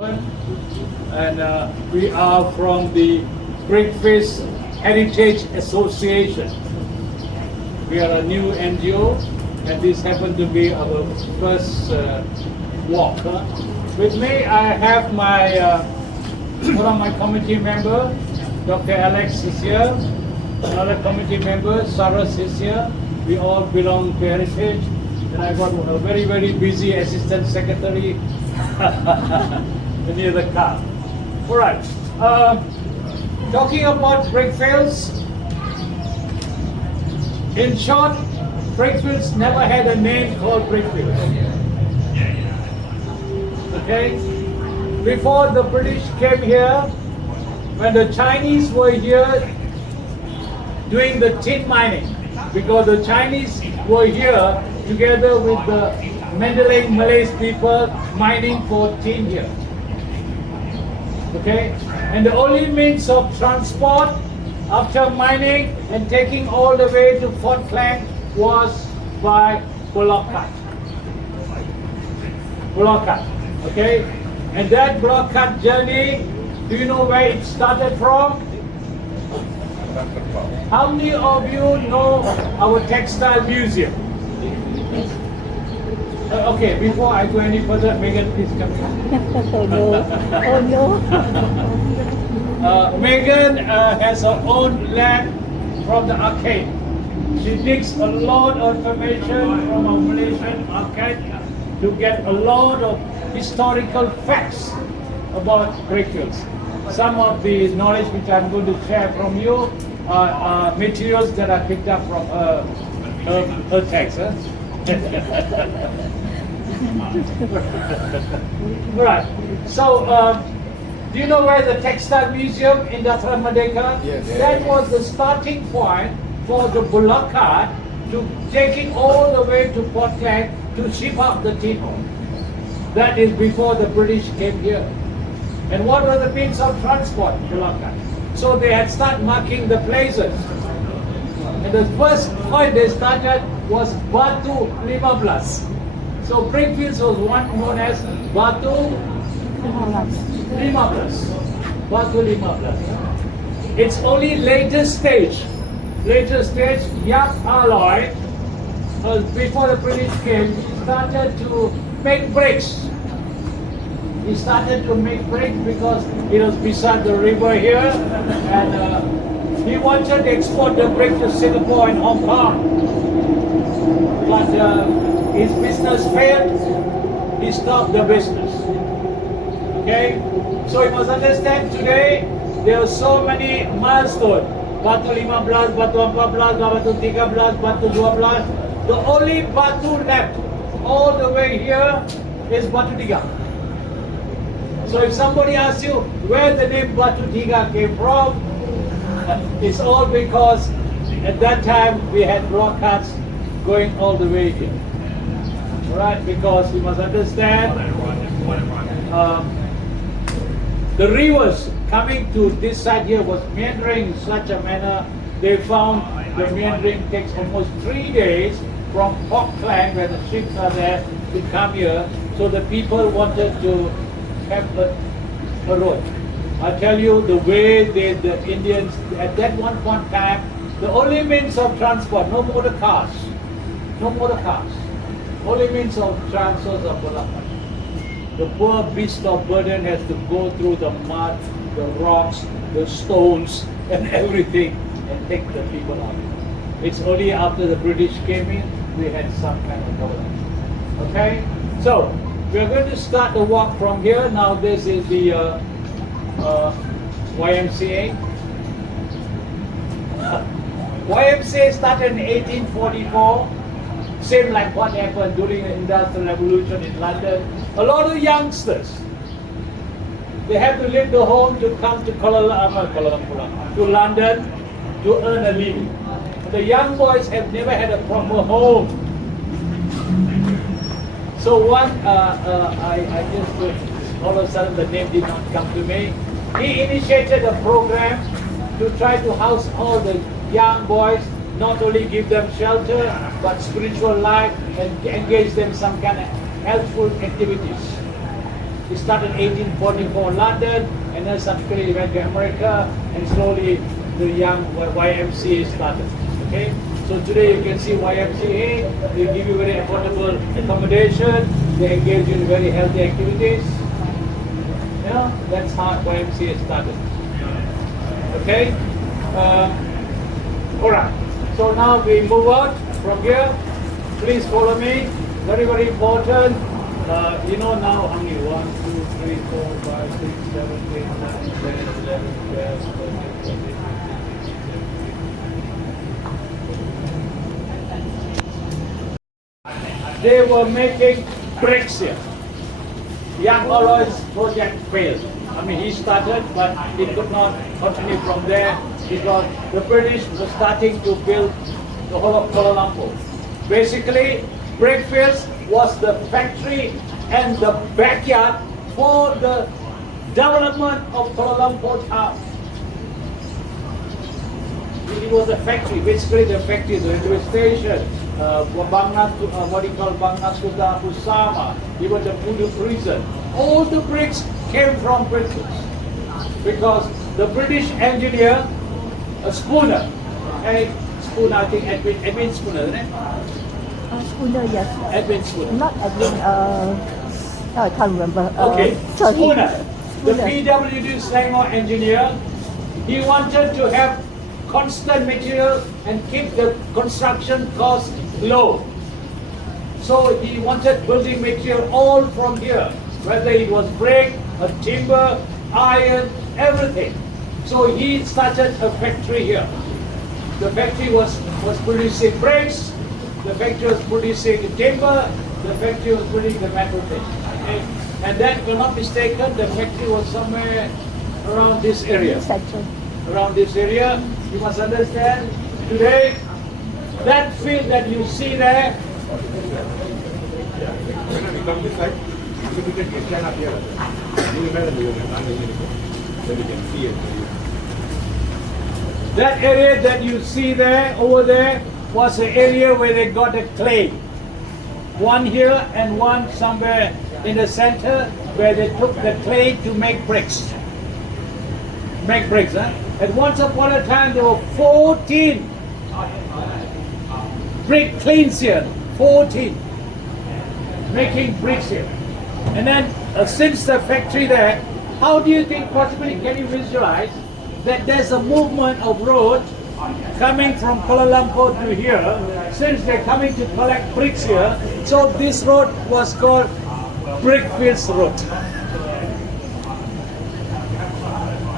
And we are from the Brickfields Heritage Association. We are a new NGO, and this happened to be our first walk. With me, I have my one of my committee member, Dr. Alex is here. Another committee member, Saras is here. We all belong to Heritage, and I got a very, very busy assistant secretary near the car. All right. Talking about Brickfields. In short, Brickfields never had a name called Brickfields. Okay? Before the British came here, when the Chinese were here doing the tin mining, because the Chinese were here together with the Malays people mining for tin here. Okay? And the only means of transport after mining and taking all the way to Fort Klang was by bullock cart. Bullock cart. Okay? And that bullock cart journey, do you know where it started from? How many of you know our textile museum? Okay, before I go any further, Megan, please come here. Oh no. Oh no. Megan has her own lab from the arcade. She digs a lot of information from our Malaysian arcade to get a lot of historical facts about Brickfields. Some of the knowledge which I'm going to share from you are materials that I picked up from her text. Huh? Right. So, do you know where the Textile Museum in Dataran Merdeka? Yes. That was the starting point for the bullock cart to take it all the way to Port Klang to ship out the tin. That is before the British came here. And what were the means of transport? Bullock cart. So they had started marking the places. And the first point they started was Batu 15. So Brickfields was one known as Batu 15. Batu 15. Its only later stage, Yap Alloy, before the British came, started to make bricks. He started to make bricks because it was beside the river here, and he wanted to export the brick to Singapore and Hong Kong. But his business failed, he stopped the business. Okay? So you must understand today, there are so many milestones. Batu 15, Batu 14, Batu 13, Batu 12. The only Batu left all the way here is Batu Tiga. So if somebody asks you where the name Batu Tiga came from, it's all because at that time we had block carts going all the way here. Right, because you must understand the rivers coming to this side here was meandering in such a manner. They found the meandering takes almost 3 days from Port Klang, where the ships are there, to come here. So the people wanted to have a road. I tell you, the way the Indians at that one point in time, the only means of transport, no motor cars. Only means of transfers of bullock. The poor beast of burden has to go through the mud, the rocks, the stones, and everything, and take the people out. It's only after the British came in, we had some kind of government. Okay? So, we are going to start the walk from here. Now this is the YMCA. YMCA started in 1844. Same like what happened during the Industrial Revolution in London. A lot of youngsters, they have to leave the home to come to to London to earn a living. The young boys have never had a proper home. So one, I just, all of a sudden the name did not come to me. He initiated a program to try to house all the young boys, not only give them shelter, but spiritual life and engage them in some kind of helpful activities. He started 1844 in London, and then subsequently he went to America, and slowly the young YMCA started. Okay, so today you can see YMCA. They give you very affordable accommodation. They engage in very healthy activities. You know, that's how YMCA started. Okay. All right. So now we move out from here. Please follow me. Very, very important. You know now how many? 1, 2, 3, 4, 5, 6, 7, 8, 9, 10, 11, 12, 13, 14, 15, 16, 17, 18, 19. They were making bricks here. Young Aloy's project failed. I mean, he started, but he could not continue from there because the British were starting to build the whole of Kuala Lumpur. Basically, Brickfields was the factory and the backyard for the development of Kuala Lumpur town. It was a factory, basically the factory, the railway station, what you call Bangnasuda, Usama, even the Pudu prison. All the bricks came from Brickfields because the British engineer, a Spooner, okay, Spooner, I think Edwin Spooner, isn't it? Schooner, yes. Edwin Spooner. Not Edwin, no, I can't remember. Okay, so Spooner, the Spooner. PWD Selangor engineer, he wanted to have constant material and keep the construction cost low. So he wanted building material all from here, whether it was brick, timber, iron, everything. So he started a factory here. The factory was producing bricks, the factory was producing timber, the factory was producing the metal thing. Okay? And then, if I'm not mistaken, the factory was somewhere around this area. Section. Around this area, you must understand, today, that field that you see there, When we come this side, we can stand up here. You remember the then we can see it. that area that you see there, over there, was the area where they got the clay. One here and one somewhere in the center where they took the clay to make bricks. Make bricks, huh? And once upon a time there were 14 brick kilns here. 14 making bricks here. And then since the factory there, how do you think possibly can you visualize that there's a movement of road coming from Kuala Lumpur to here, since they're coming to collect bricks here, so this road was called Brickfields Road.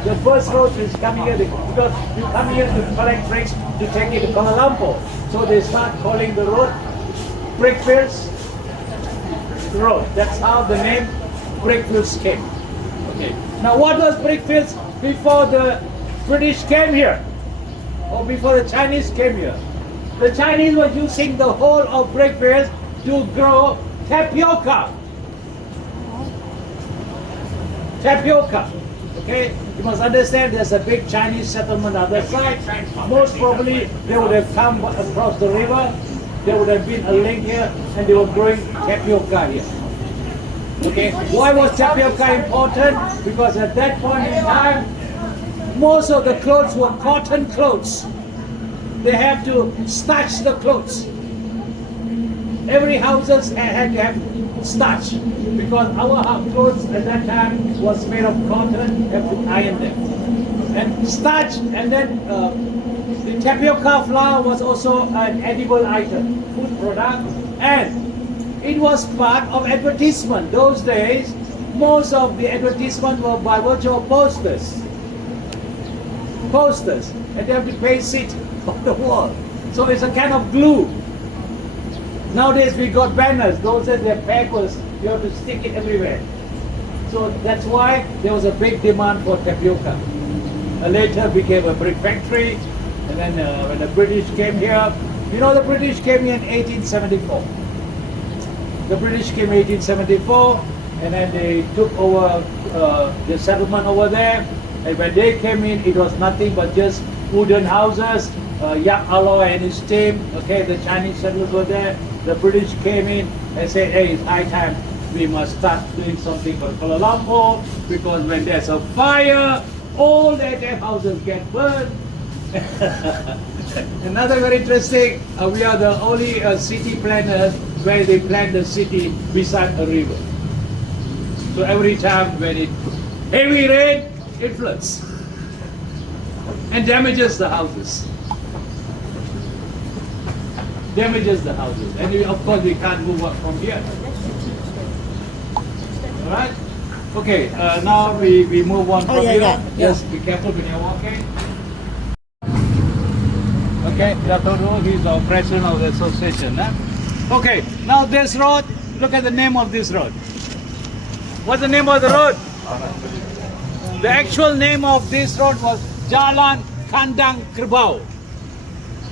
The first road is coming here because you come here to collect bricks to take it to Kuala Lumpur. So they start calling the road Brickfields Road. That's how the name Brickfields came. Okay. Now what was Brickfields before the British came here? Or before the Chinese came here? The Chinese were using the whole of Brickfields to grow tapioca. Tapioca. Okay? You must understand there's a big Chinese settlement on the other side. Most probably they would have come across the river. There would have been a link here and they were growing tapioca here. Okay? Why was tapioca important? Because at that point in time, most of the clothes were cotton clothes. They have to starch the clothes. Every houses had to have starch because our clothes at that time was made of cotton, have to iron them. And starch, and then the tapioca flour was also an edible item, food product, and it was part of advertisement. Those days, most of the advertisement were by virtue of posters. Posters, and they have to paste it on the wall. So it's a kind of glue. Nowadays we got banners, those are their papers, you have to stick it everywhere. So that's why there was a big demand for tapioca. Later became a brick factory, and then when the British came here, you know the British came here in 1874. The British came in 1874, and then they took over the settlement over there. And when they came in, it was nothing but just wooden houses. Yak Aloy and his team, okay, the Chinese settlers were there. The British came in and said, hey, it's high time we must start doing something for Kuala Lumpur, because when there's a fire, all the houses get burned. Another very interesting, we are the only city planners where they plan the city beside a river. So every time when it heavy rain, it floods and damages the houses. Damages the houses, and of course we can't move on from here. All right. Okay. Now we move on from here. Yeah. Just be careful when you're walking. Okay, Dr. Ro, he's our president of the association. Okay, now this road, look at the name of this road. What's the name of the road? The actual name of this road was Jalan Kandang Kerbau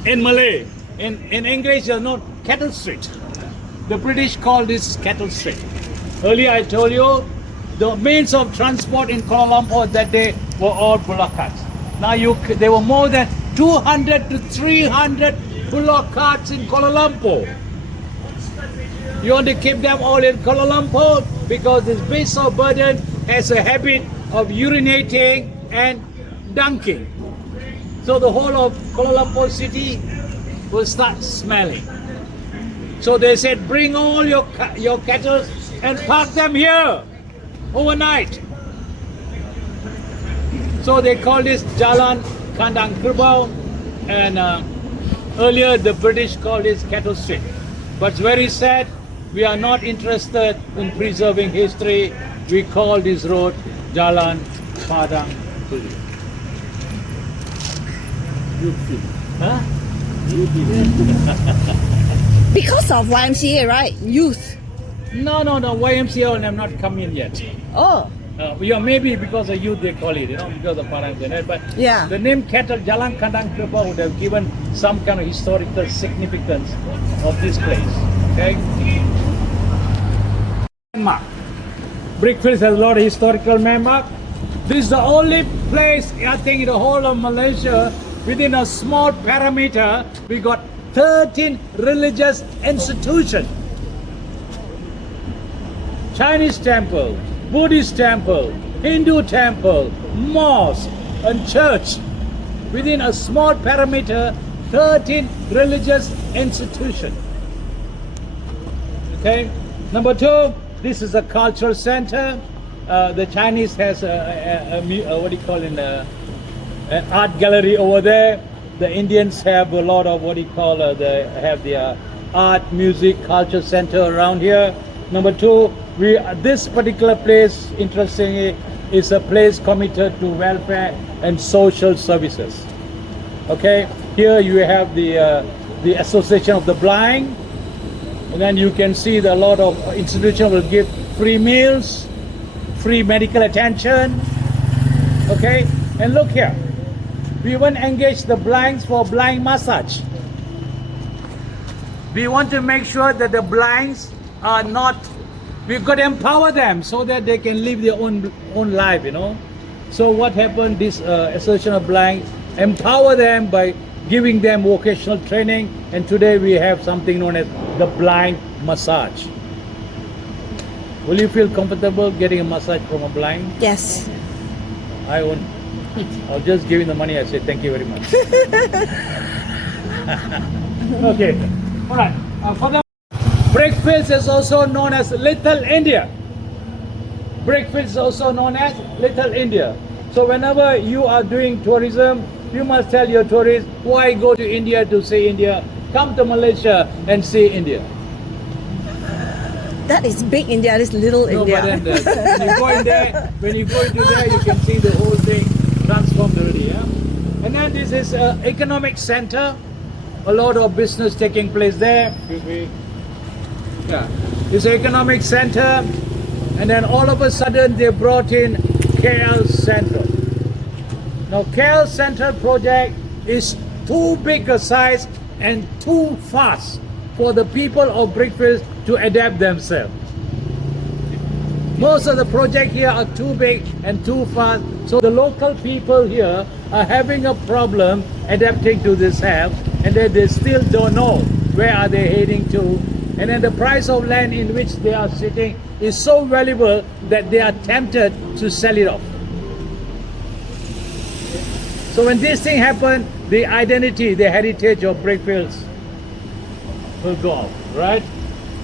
in Malay. In English, you know, Cattle Street. The British called this Cattle Street. Earlier I told you, the means of transport in Kuala Lumpur that day were all bullock carts. Now there were more than 200 to 300 bullock carts in Kuala Lumpur. You want to keep them all in Kuala Lumpur because this beast of burden has a habit of urinating and dunking. So the whole of Kuala Lumpur city will start smelling. So they said, bring all your cattle and park them here overnight. So they call this Jalan Kandang Kerbau, and earlier the British called this Cattle Street. But it's very sad, we are not interested in preserving history. We call this road Jalan Padang Tuli. Huh? Because of YMCA, right? Youth. No, YMCA have not come in yet. Oh. Yeah, maybe because of youth they call it, because of Parang. But Yeah. the name Cattle Jalan Kandang Kerbau would have given some kind of historical significance of this place. Okay? Landmark. Brickfields has a lot of historical landmark. This is the only place, I think, in the whole of Malaysia, within a small parameter, we got 13 religious institutions. Chinese temple, Buddhist temple, Hindu temple, mosque, and church. Within a small parameter, 13 religious institutions. Okay. Number two, this is a cultural center. The Chinese has what do you call it? An art gallery over there. The Indians have a lot of what do you call? They have their art, music, culture center around here. Number two, this particular place, interestingly, is a place committed to welfare and social services. Okay, here you have the Association of the Blind, and then you can see that a lot of institutions will give free meals, free medical attention. Okay, and look here, we even engage the blinds for blind massage. We want to make sure that the blinds are not, we've got to empower them so that they can live their own life, So what happened, this Association of Blind, empower them by giving them vocational training, and today we have something known as the blind massage. Will you feel comfortable getting a massage from a blind? Yes. I won't. I'll just give you the money. I say thank you very much. Okay. All right. For the Brickfields is also known as Little India. Brickfields is also known as Little India. So whenever you are doing tourism, you must tell your tourists, why go to India to see India? Come to Malaysia and see India. That is big India, this little India. But then when you go in there, you can see the whole thing transformed already. Yeah? And then this is economic center. A lot of business taking place there. Yeah, it's an economic center, and then all of a sudden they brought in KL Central. Now KL Central project is too big a size and too fast for the people of Brickfields to adapt themselves. Most of the projects here are too big and too fast, so the local people here are having a problem adapting to this app, and they still don't know where are they heading to, And then the price of land in which they are sitting is so valuable that they are tempted to sell it off. So when this thing happens, the identity, the heritage of Brickfields will go off, right?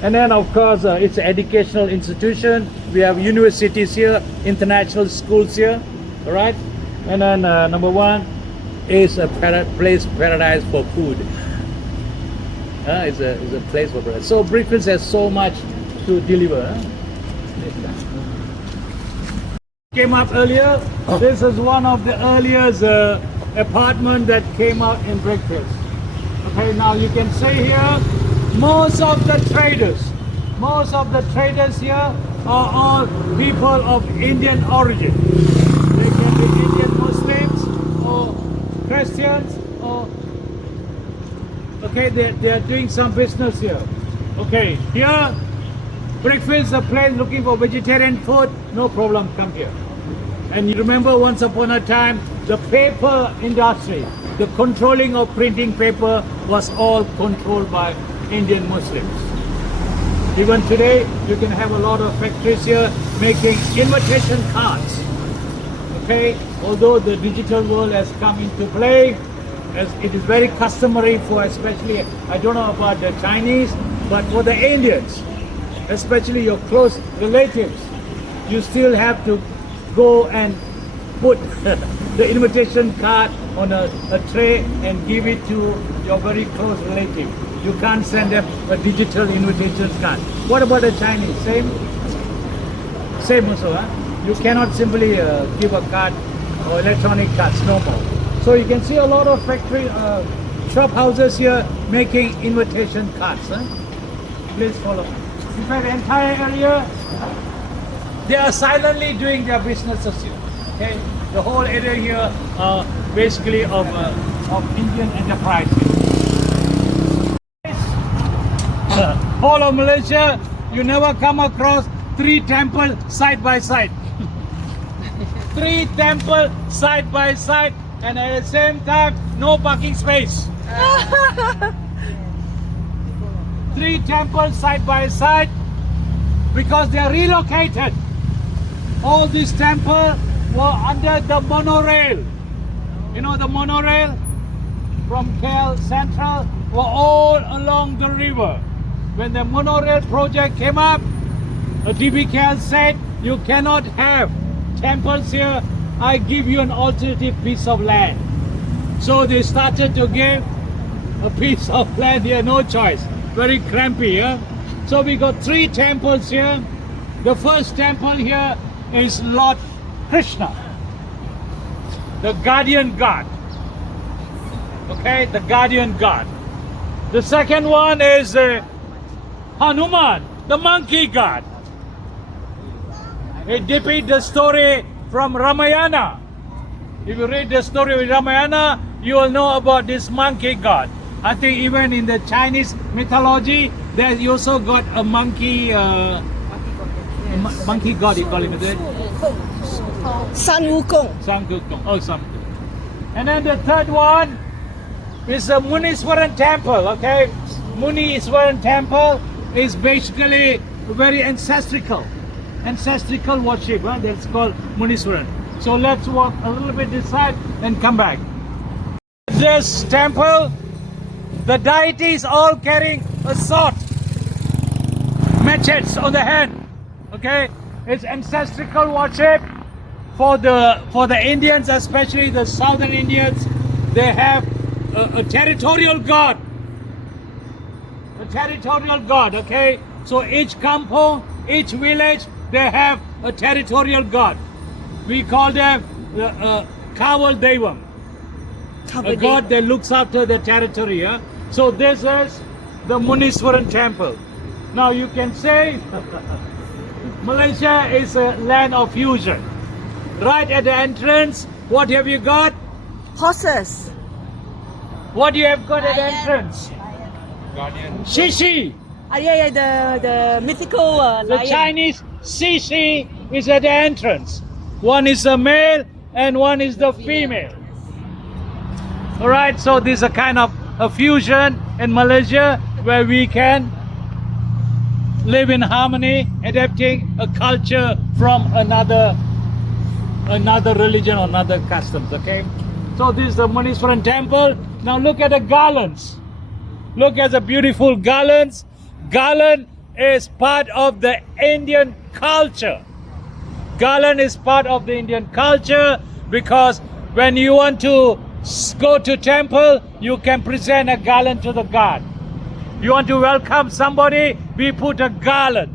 And then of course it's an educational institution. We have universities here, international schools here, all right? And then number one is a paradise for food. It's a place for paradise. So Brickfields has so much to deliver. Came up earlier. This is one of the earliest apartment that came out in Brickfields. Okay, now you can see here, most of the traders here are all people of Indian origin. They can be Indian Muslims or Christians or okay, they are doing some business here. Okay, here Brickfields a place looking for vegetarian food, no problem, come here. And you remember once upon a time the paper industry, the controlling of printing paper was all controlled by Indian Muslims. Even today, you can have a lot of factories here making invitation cards. Okay, although the digital world has come into play, as it is very customary for especially, I don't know about the Chinese, but for the Indians, especially your close relatives, you still have to go and put the invitation card on a tray and give it to your very close relative. You can't send them a digital invitation card. What about the Chinese? Same? Same also, huh? You cannot simply give a card or electronic cards, no more. So you can see a lot of factory, shop houses here making invitation cards. Huh? Please follow. In fact, the entire area, they are silently doing their businesses here. Okay? The whole area here basically of Indian enterprise. Whole of Malaysia, you never come across 3 temples side by side. 3 temples side by side, and at the same time, no parking space. 3 temples side by side because they are relocated. All these temples were under the monorail. You know the monorail from KL Central were all along the river. When the monorail project came up, DBKL said, you cannot have temples here, I give you an alternative piece of land. So they started to give a piece of land here, no choice. Very crampy, yeah? So we got 3 temples here. The first temple here is Lord Krishna, the guardian god. Okay, the guardian god. The second one is Hanuman, the monkey god. It depicts the story from Ramayana. If you read the story of Ramayana, you will know about this monkey god. I think even in the Chinese mythology, there you also got a monkey monkey god, you call him, is it? Sun Wukong. Sun Wukong. Oh, Sun Wukong. And then the third one is the Muniswaran temple, okay? Muniswaran temple is basically very ancestral worship, huh? That's called Muniswaran. So let's walk a little bit this side and come back. This temple, the deities all carrying a sword, machetes on the hand. Okay, it's ancestral worship for the Indians, especially the southern Indians. They have a territorial god. A territorial god. Okay, so each kampong, each village, they have a territorial god. We call them Kawal Devam, a god that looks after the territory. Yeah? So this is the Muniswaran temple. Now you can say Malaysia is a land of fusion. Right at the entrance, what have you got? Horses. What do you have got at the entrance? Guardian. Shishi. Yeah, the mythical The lion. Chinese Shishi is at the entrance. One is the male and one is the female. Alright, so this is a kind of a fusion in Malaysia where we can live in harmony, adapting a culture from another religion or another customs. Okay, so this is the Muneeswaran temple. Now look at the garlands. Look at the beautiful garlands. Garland is part of the Indian culture. Garland is part of the Indian culture because when you want to go to temple, you can present a garland to the god. You want to welcome somebody, we put a garland.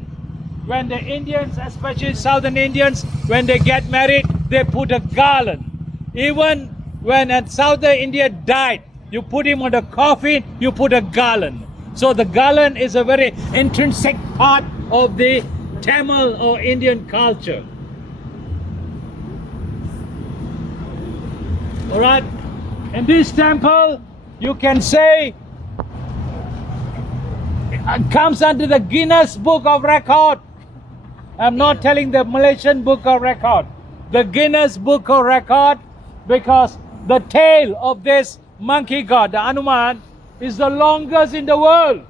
When the Indians, especially Southern Indians, when they get married, they put a garland. Even when a Southern Indian died, you put him on the coffin, you put a garland. So the garland is a very intrinsic part of the Tamil or Indian culture. Alright, in this temple, you can say, it comes under the Guinness Book of Record. I'm not telling the Malaysian Book of Record. The Guinness Book of Record, because the tail of this monkey god, the Hanuman, is the longest in the world.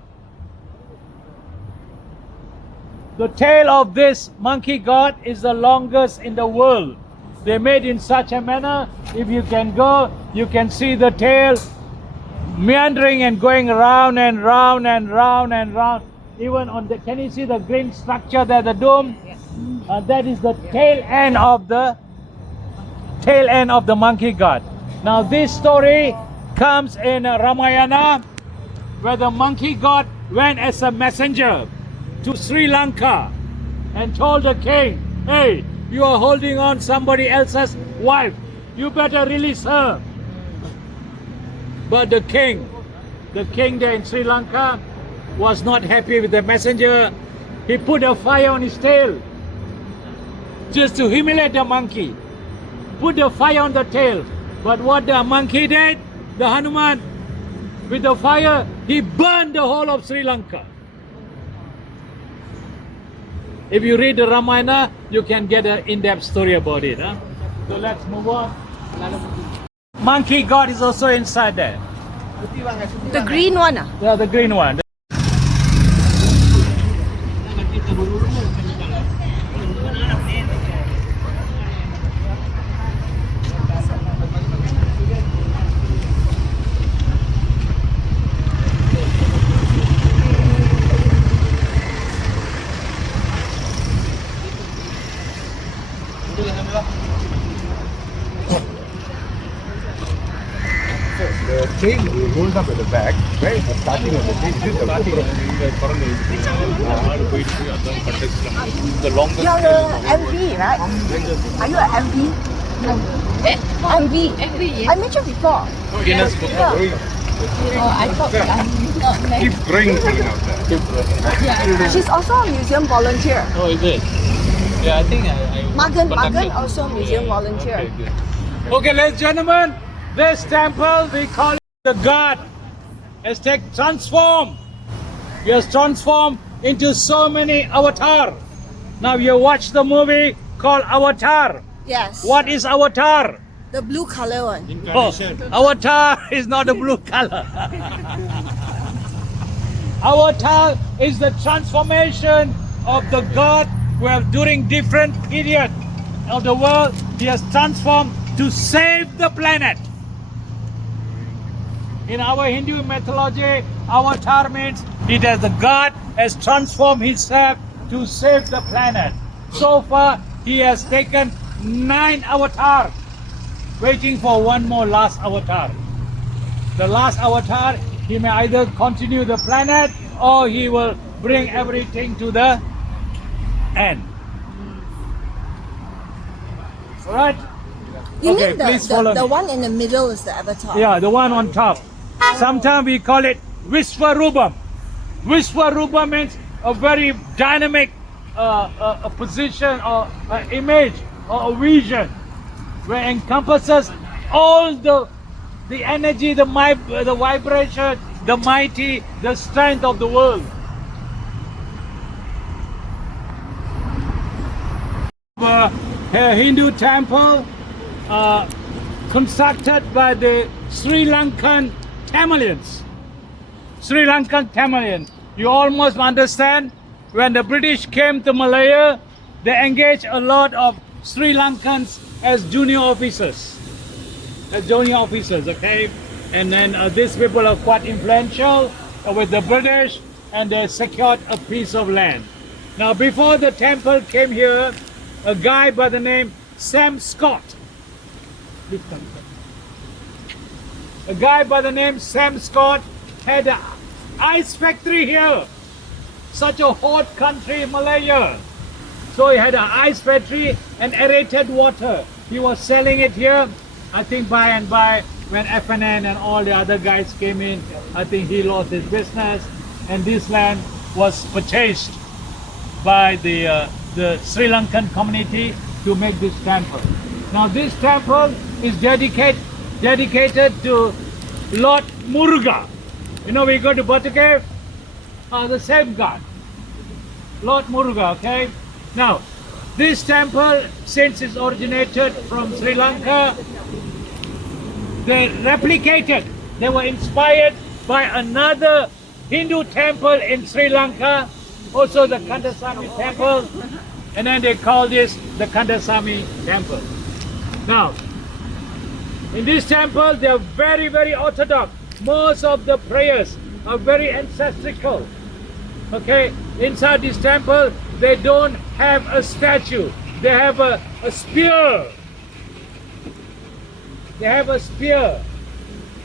The tail of this monkey god is the longest in the world. They made in such a manner, if you can go, you can see the tail meandering and going round and round and round and round. Even on the, can you see the green structure there, the dome? Yes. That is the tail end of the monkey god. Now this story comes in Ramayana, where the monkey god went as a messenger to Sri Lanka and told the king, hey, you are holding on somebody else's wife, you better release her. But the king there in Sri Lanka was not happy with the messenger. He put a fire on his tail just to humiliate the monkey. Put the fire on the tail. But what the monkey did, the Hanuman, with the fire, he burned the whole of Sri Lanka. If you read the Ramayana, you can get an in-depth story about it. Huh? So let's move on. Monkey god is also inside there. The green one. Yeah, the green one. The chain rolls up at the back, right? The starting of the chain. This is the The longest. You're MV, right? Are you an MV? MV. I met you before. Guinness Book. I thought keep growing out there. she's also a museum volunteer. Oh, is it? Yeah, I think I Magan also museum volunteer. Okay, good. Okay, ladies and gentlemen, this temple, we call it the god, has transformed. He has transformed into so many avatars. Now you watch the movie called Avatar. Yes. What is Avatar? The blue color one. Oh, Avatar is not a blue color. Avatar is the transformation of the god where during different periods of the world, he has transformed to save the planet. In our Hindu mythology, Avatar means it as the god has transformed himself to save the planet. So far, he has taken 9 avatars, waiting for one more last avatar. The last avatar, he may either continue the planet or he will bring everything to the end. Alright? You Okay, mean please follow the me. one in the middle is the avatar? Yeah, the one on top. Sometimes we call it Vishwarubam. Vishwarubam means a very dynamic a position or image or a vision where encompasses all the energy, the vibration, the mighty, the strength of the world. A Hindu temple constructed by the Sri Lankan Tamilians. Sri Lankan Tamilians. You almost understand when the British came to Malaya, they engaged a lot of Sri Lankans as junior officers. Okay? And then these people are quite influential with the British, and they secured a piece of land. Now, before the temple came here, a guy by the name Sam Scott. A guy by the name Sam Scott had an ice factory here. Such a hot country, Malaya. So he had an ice factory and aerated water. He was selling it here. I think by and by, when FNN and all the other guys came in, I think he lost his business, and this land was purchased by the Sri Lankan community to make this temple. Now this temple is dedicated to Lord Muruga. You know, we go to Batu Cave, the same God, Lord Muruga, okay? Now, this temple, since it's originated from Sri Lanka, they replicated, they were inspired by another Hindu temple in Sri Lanka, also the Kandasamy temple, and then they call this the Kandasamy temple. Now, in this temple, they are very, very orthodox. Most of the prayers are very ancestral. Okay, inside this temple, they don't have a statue. They have a spear. They have a spear.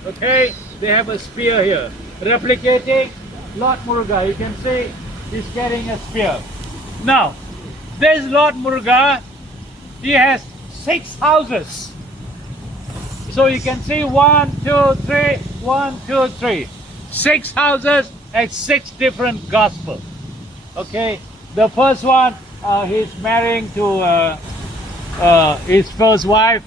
Okay, they have a spear here, replicating Lord Muruga. You can see he's carrying a spear. Now, this Lord Muruga, he has 6 houses. So you can see 1, 2, 3, 1, 2, 3. 6 houses and 6 different gospels. Okay, the first one, he's marrying to his first wife.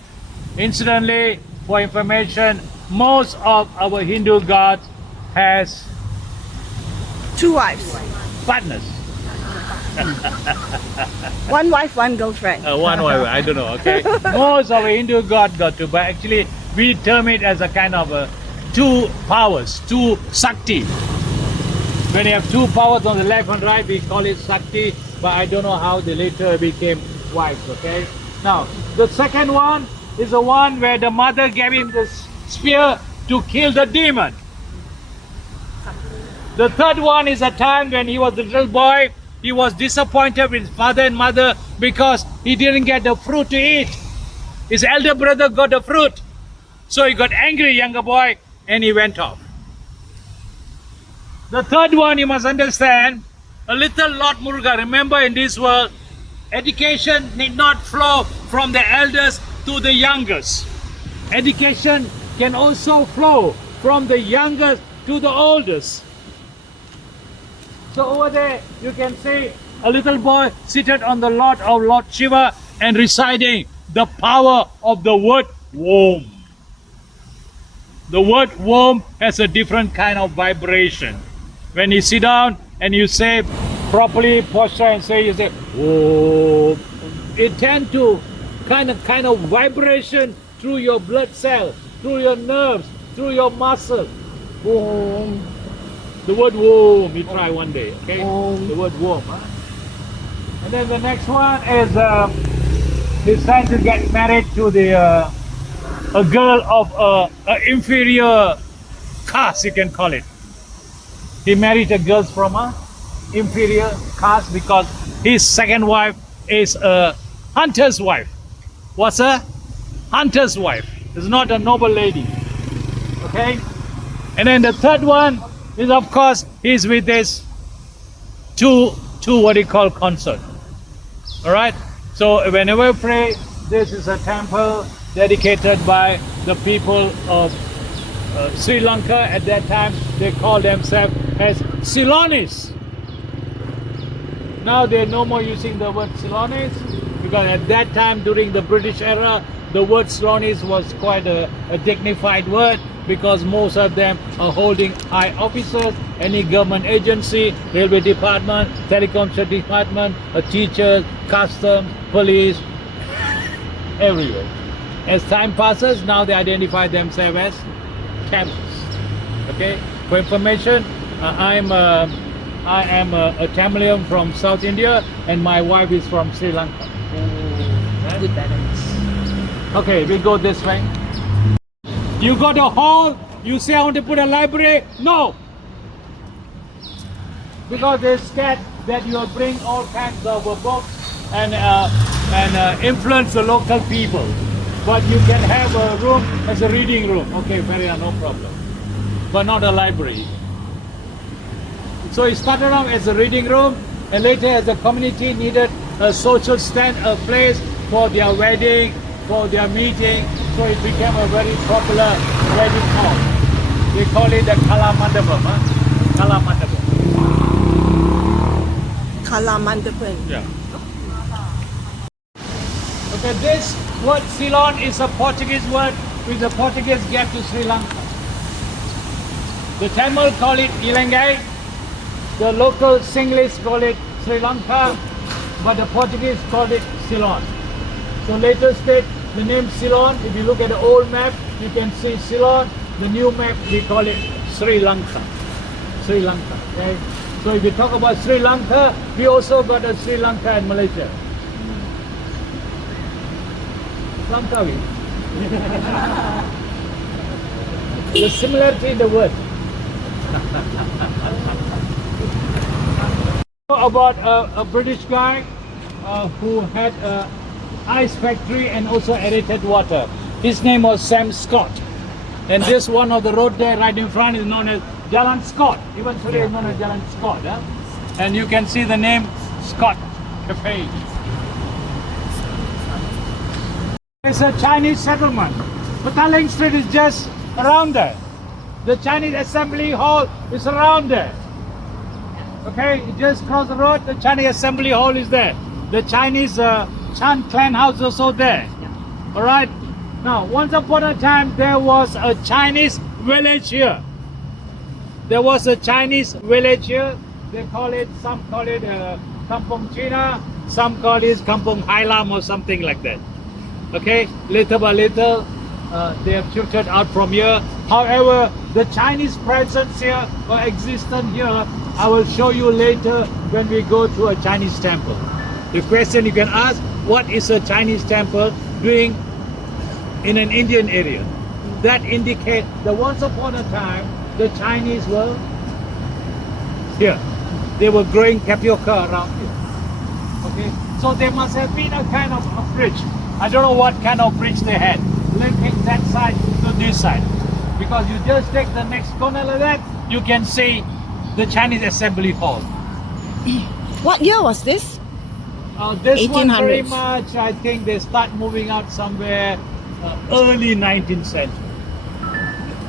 Incidentally, for information, most of our Hindu gods has 2 wives. partners. 1 wife, 1 girlfriend. One wife, I don't know, okay? Most of our Hindu gods got 2, but actually we term it as a kind of 2 powers, 2 Sakti. When you have 2 powers on the left and right, we call it Sakti, but I don't know how they later became wives, okay? Now, the second one is the one where the mother gave him the spear to kill the demon. The third one is a time when he was a little boy, he was disappointed with his father and mother because he didn't get the fruit to eat. His elder brother got the fruit. So he got angry, younger boy, and he went off. The third one, you must understand, a little Lord Muruga. Remember, in this world, education need not flow from the elders to the youngest. Education can also flow from the youngest to the oldest. So over there, you can see a little boy seated on the lot of Lord Shiva and reciting the power of the word Om. The word Om has a different kind of vibration. When you sit down and you say properly, posture and say, you say Om, it tends to kind of vibration through your blood cell, through your nerves, through your muscle. Om. The word Om, you try one day, okay? Om. The word Om. Huh? And then the next one is he's trying to get married to the a girl of an inferior caste, you can call it. He married a girl from a inferior caste because his second wife is a hunter's wife. What's a hunter's wife? It's not a noble lady. Okay? And then the third one is, of course, he's with his two what you call consort. Alright? So whenever we pray, this is a temple dedicated by the people of Sri Lanka. At that time, they called themselves as Ceylonese. Now they're no more using the word Ceylonese, because at that time, during the British era, the word Ceylonese was quite a dignified word, because most of them are holding high offices, any government agency, railway department, telecom department, a teacher, customs, police, everywhere. As time passes, now they identify themselves as camps. Okay, for information, I'm I am a Tamilian from South India, and my wife is from Sri Lanka. Good balance. Okay, we go this way. You got a hall, you say I want to put a library? No! Because they're scared that you'll bring all kinds of books and influence the local people. But you can have a room as a reading room. Okay, fair enough, no problem. But not a library. So it started off as a reading room, and later as the community needed a social stand, a place for their wedding, for their meeting, so it became a very popular wedding hall. They call it the Kala Mandapam, Kala Mandapam. Kalamandapan. Yeah. Okay, this word Ceylon is a Portuguese word which the Portuguese gave to Sri Lanka. The Tamil call it Ilangai, the local Sinhalese call it Sri Lanka, but the Portuguese called it Ceylon. So later state the name Ceylon. If you look at the old map, you can see Ceylon. The new map we call it Sri Lanka. Sri Lanka. Okay. So if you talk about Sri Lanka, we also got a Sri Lanka and Malaysia. Langkawi. The similarity in the word. About a British guy who had an ice factory and also aerated water. His name was Sam Scott. And this one of the road there right in front is known as Jalan Scott. Even today is known as Jalan Scott. And you can see the name Scott Cafe. It's a Chinese settlement. Petaling Street is just around there. The Chinese Assembly Hall is around there. Okay, you just cross the road, the Chinese Assembly Hall is there. The Chinese Chan clan house is also there. Alright? Now, once upon a time, there was a Chinese village here. There was a Chinese village here. They call it, some call it Kampung China, some call it Kampung Hailam or something like that. Okay, little by little, they have shifted out from here. However, the Chinese presence here or existence here, I will show you later when we go to a Chinese temple. The question you can ask, what is a Chinese temple doing in an Indian area? That indicates that once upon a time, the Chinese were here. They were growing tapioca around here. Okay, so there must have been a kind of a bridge. I don't know what kind of bridge they had, linking that side to this side. Because you just take the next corner like that, you can see the Chinese Assembly Hall. What year was this? This one very 1800s. much, I think they start moving out somewhere early 19th century.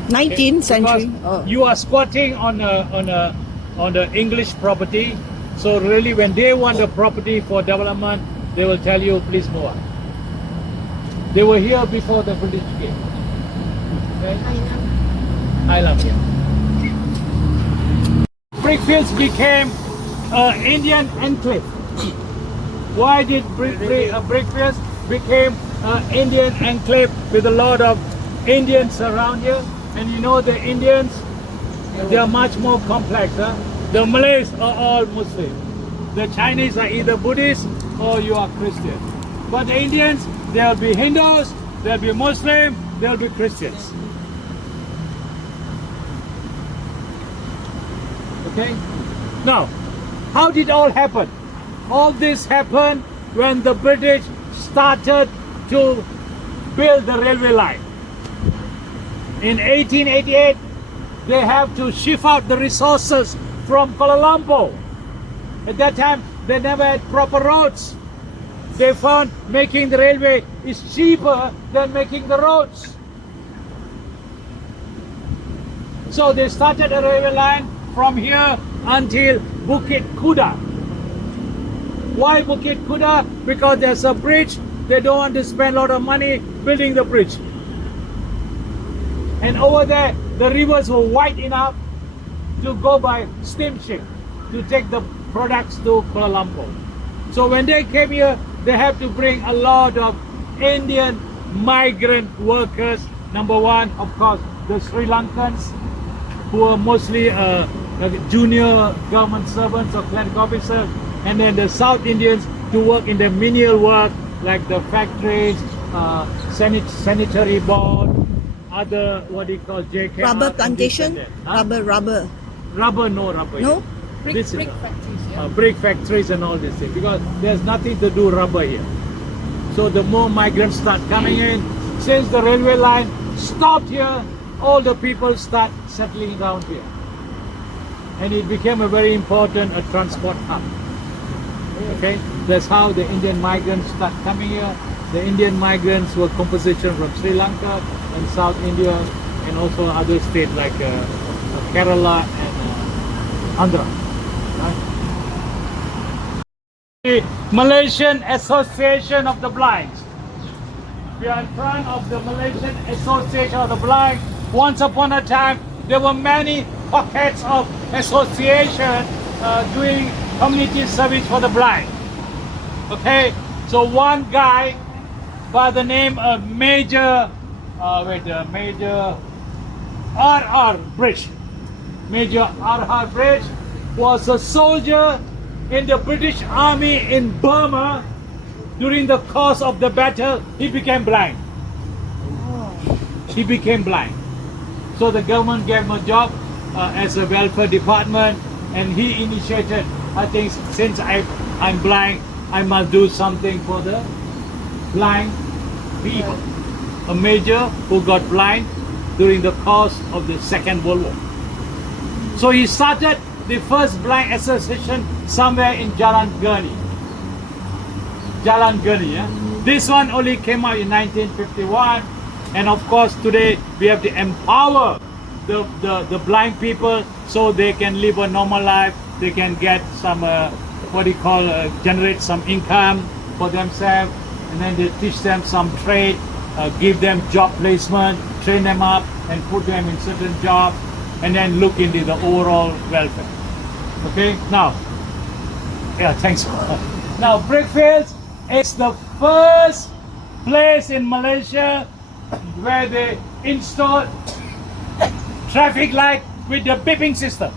19th century. Because you are squatting on the English property, so really when they want the property for development, they will tell you, please move on. They were here before the British came. Okay? Island, yeah. Brickfields became an Indian enclave. Why did Brickfields became an Indian enclave with a lot of Indians around here? And you know the Indians, they are much more complex. The Malays are all Muslim. The Chinese are either Buddhist or you are Christian. But the Indians, there'll be Hindus, there'll be Muslim, there'll be Christians. Okay? Now, how did all happen? All this happened when the British started to build the railway line. In 1888, they have to shift out the resources from Kuala Lumpur. At that time, they never had proper roads. They found making the railway is cheaper than making the roads. So they started a railway line from here until Bukit Kuda. Why Bukit Kuda? Because there's a bridge. They don't want to spend a lot of money building the bridge. And over there, the rivers were wide enough to go by steamship to take the products to Kuala Lumpur. So when they came here, they have to bring a lot of Indian migrant workers. Number one, of course, the Sri Lankans, who are mostly like junior government servants or cleric officers, and then the South Indians to work in the menial work like the factories, sanitary board, other what do you call JK Rubber plantation? Rubber. Rubber, no rubber. No? Brick factories, yeah. Brick factories and all this thing, because there's nothing to do rubber here. So the more migrants start coming in, since the railway line stopped here, all the people start settling down here. And it became a very important transport hub. Okay, that's how the Indian migrants start coming here. The Indian migrants were composition from Sri Lanka and South India, and also other states like Kerala and Andhra. Right? The Malaysian Association of the Blind. We are in front of the Malaysian Association of the Blind. Once upon a time, there were many pockets of association doing community service for the blind. Okay, so one guy by the name of Major R.R. Bridge. Major R.R. Bridge was a soldier in the British Army in Burma. During the course of the battle, he became blind. He became blind. So the government gave him a job as a welfare department, and he initiated, I think, since I'm blind, I must do something for the blind people. A major who got blind during the course of the Second World War. So he started the first blind association somewhere in Jalan Gurney. Jalan Gurney, yeah? This one only came out in 1951, and of course today we have to empower the blind people so they can live a normal life. They can get some generate some income for themselves, and then they teach them some trade, give them job placement, train them up and put them in certain jobs, and then look into the overall welfare. Okay, now, yeah, thanks. Now, Brickfields is the first place in Malaysia where they installed traffic light with the beeping system.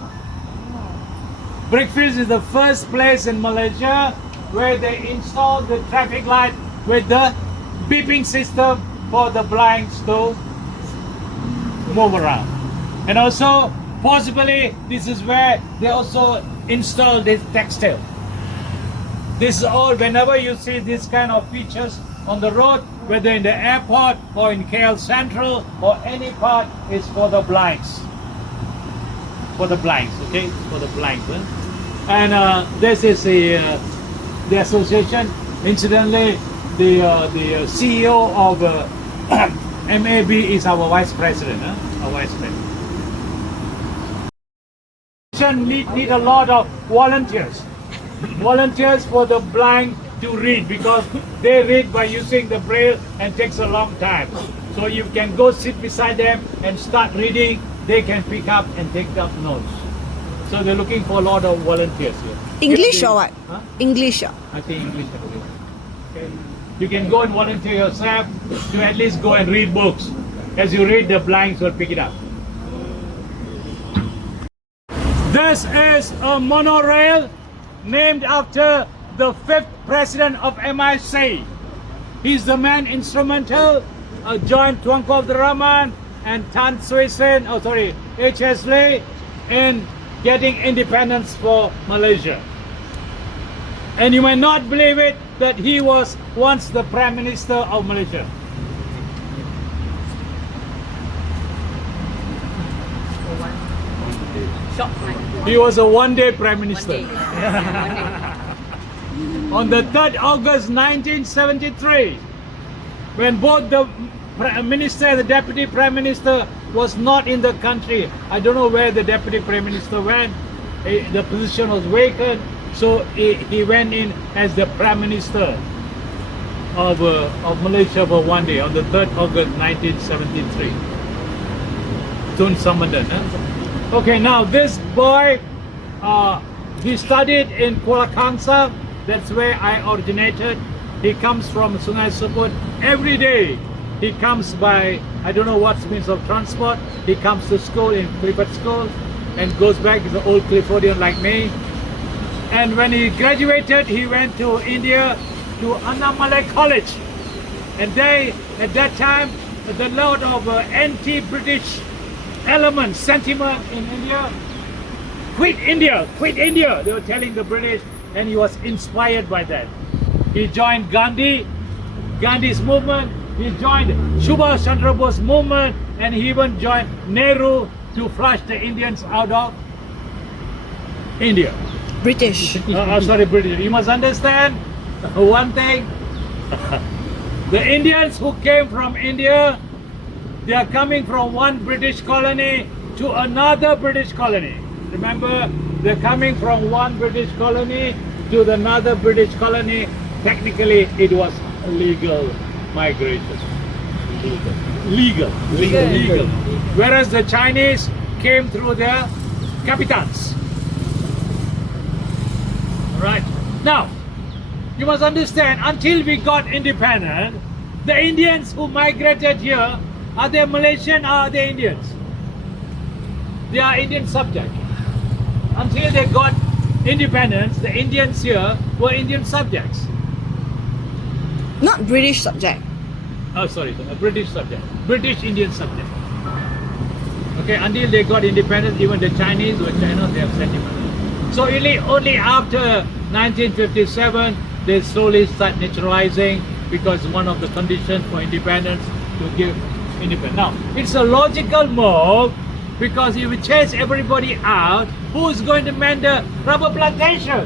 Brickfields is the first place in Malaysia where they installed the traffic light with the beeping system for the blinds to move around. And also, possibly, this is where they also installed this textile. This is all, whenever you see this kind of features on the road, whether in the airport or in KL Central or any part, is for the blinds. For the blinds, okay? For the blinds. Huh? And this is the association. Incidentally, the CEO of MAB is our vice president. Huh? Our vice president. Need a lot of volunteers. Volunteers for the blind to read, because they read by using the braille and takes a long time. So you can go sit beside them and start reading. They can pick up and take up notes. So they're looking for a lot of volunteers here. English or what? Huh? English. I think English. Okay. You can go and volunteer yourself to at least go and read books. As you read, the blinds will pick it up. This is a monorail named after the 5th president of MIC. He's the man instrumental, joined Tuanku Abdul Rahman and Tan Sri Sen, H.S. Lee, in getting independence for Malaysia. And you may not believe it, that he was once the Prime Minister of Malaysia. He was a one-day Prime Minister. On the 3rd August 1973, when both the Prime Minister and the Deputy Prime Minister was not in the country. I don't know where the Deputy Prime Minister went. The position was vacant, so he went in as the Prime Minister of Malaysia for one day on the 3rd August 1973. Tun Samadan. Okay, now this boy, he studied in Kuala Kangsar. That's where I originated. He comes from Sungai Seput. Every day he comes by, I don't know what means of transport. He comes to school in Krippat school. and goes back. He's an old Cliffordian like me. And when he graduated, he went to India to Annamalai College. And they, at that time, the lot of anti-British element, sentiment in India. Quit India, quit India, they were telling the British, and he was inspired by that. He joined Gandhi's movement, he joined Subhash Chandra Bose movement, and he even joined Nehru to flush the Indians out of India. British. Sorry, British. You must understand one thing. The Indians who came from India, they are coming from one British colony to another British colony. Remember, they're coming from one British colony to another British colony. Technically, it was legal migration. Legal. Whereas the Chinese came through their capitans. Right. Now, you must understand, until we got independent, the Indians who migrated here, are they Malaysian or are they Indians? They are Indian subjects. Until they got independence, the Indians here were Indian subjects. Not British subject. Oh, sorry, a British subject. British Indian subject. Okay, until they got independence, even the Chinese were China, they have sentiment. So only after 1957, they slowly start naturalizing, because one of the conditions for independence to give independence. Now, it's a logical move, because if we chase everybody out, who's going to man the rubber plantation?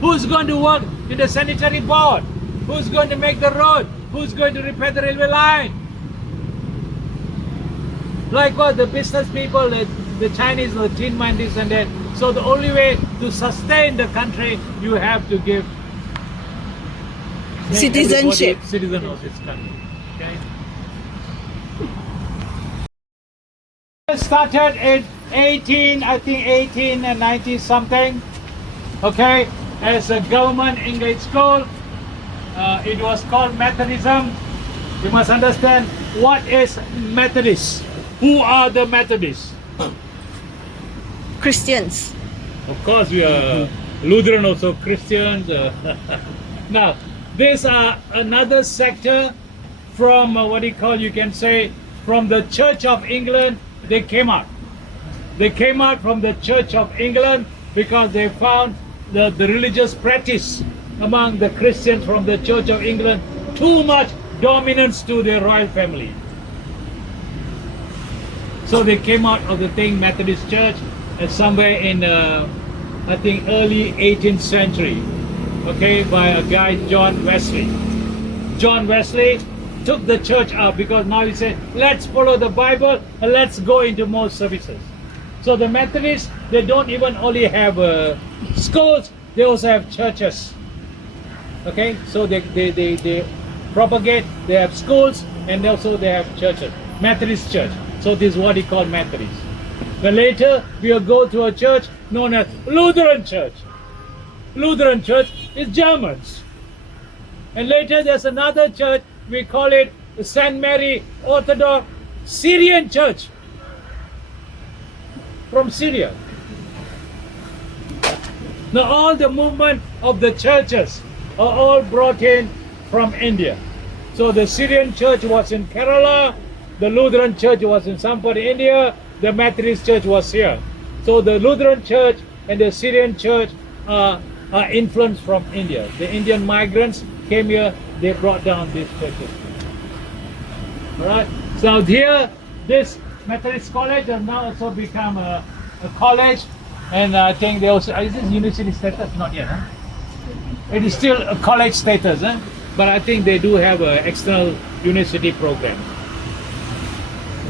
Who's going to work in the sanitary board? Who's going to make the road? Who's going to repair the railway line? Like what the business people, the Chinese, the tin mine, this and that. So the only way to sustain the country, you have to give Citizenship. Citizen of this country. Okay. It started in 1890 something. Okay, as a government English school. It was called Methodism. You must understand what is Methodist. Who are the Methodists? Christians. Of course, we are Lutheran, also Christians. Now, these are another sector from you can say, from the Church of England. They came out. They came out from the Church of England because they found the religious practice among the Christians from the Church of England too much dominance to the royal family. So they came out of the thing Methodist Church somewhere in I think early 18th century, okay, by a guy John Wesley. John Wesley took the church out because now he said, let's follow the Bible and let's go into more services. So the Methodists, they don't even only have schools, they also have churches. Okay, so they propagate, they have schools and also they have churches. Methodist church. So this is what he called Methodist. But later we will go to a church known as Lutheran Church. Lutheran Church is Germans. And later there's another church, we call it the St. Mary Orthodox Syrian Church from Syria. Now all the movement of the churches are all brought in from India. So the Syrian church was in Kerala, the Lutheran church was in Sampur, India, the Methodist church was here. So the Lutheran church and the Syrian church are influenced from India. The Indian migrants came here, they brought down these churches. Alright, so here, this Methodist college has now also become a college, and I think they also, is this university status? Not yet, huh? It is still a college status, huh? But I think they do have an external university program.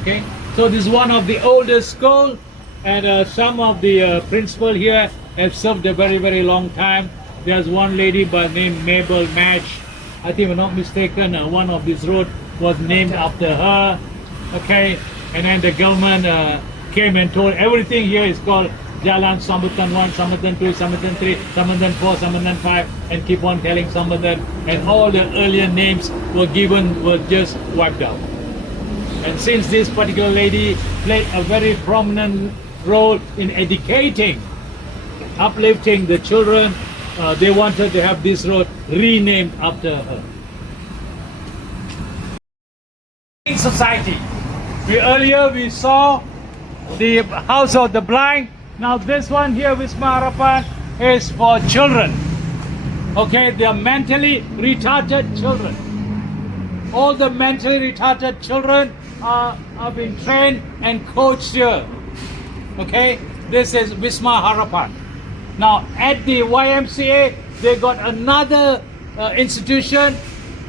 Okay, so this is one of the oldest schools, and some of the principal here have served a very, very long time. There's one lady by the name Mabel Madge. I think if I'm not mistaken, one of these roads was named after her. Okay, and then the government came and told everything here is called Jalan Sambutan 1, Sambutan 2, Sambutan 3, Sambutan 4, Sambutan 5, and keep on telling Sambutan, and all the earlier names were just wiped out. And since this particular lady played a very prominent role in educating, uplifting the children, they wanted to have this road renamed after her. In society, earlier we saw the house of the blind. Now this one here, Wisma Harapan, is for children. Okay, they are mentally retarded children. All the mentally retarded children are being trained and coached here. Okay, this is Wisma Harapan. Now at the YMCA, they got another institution.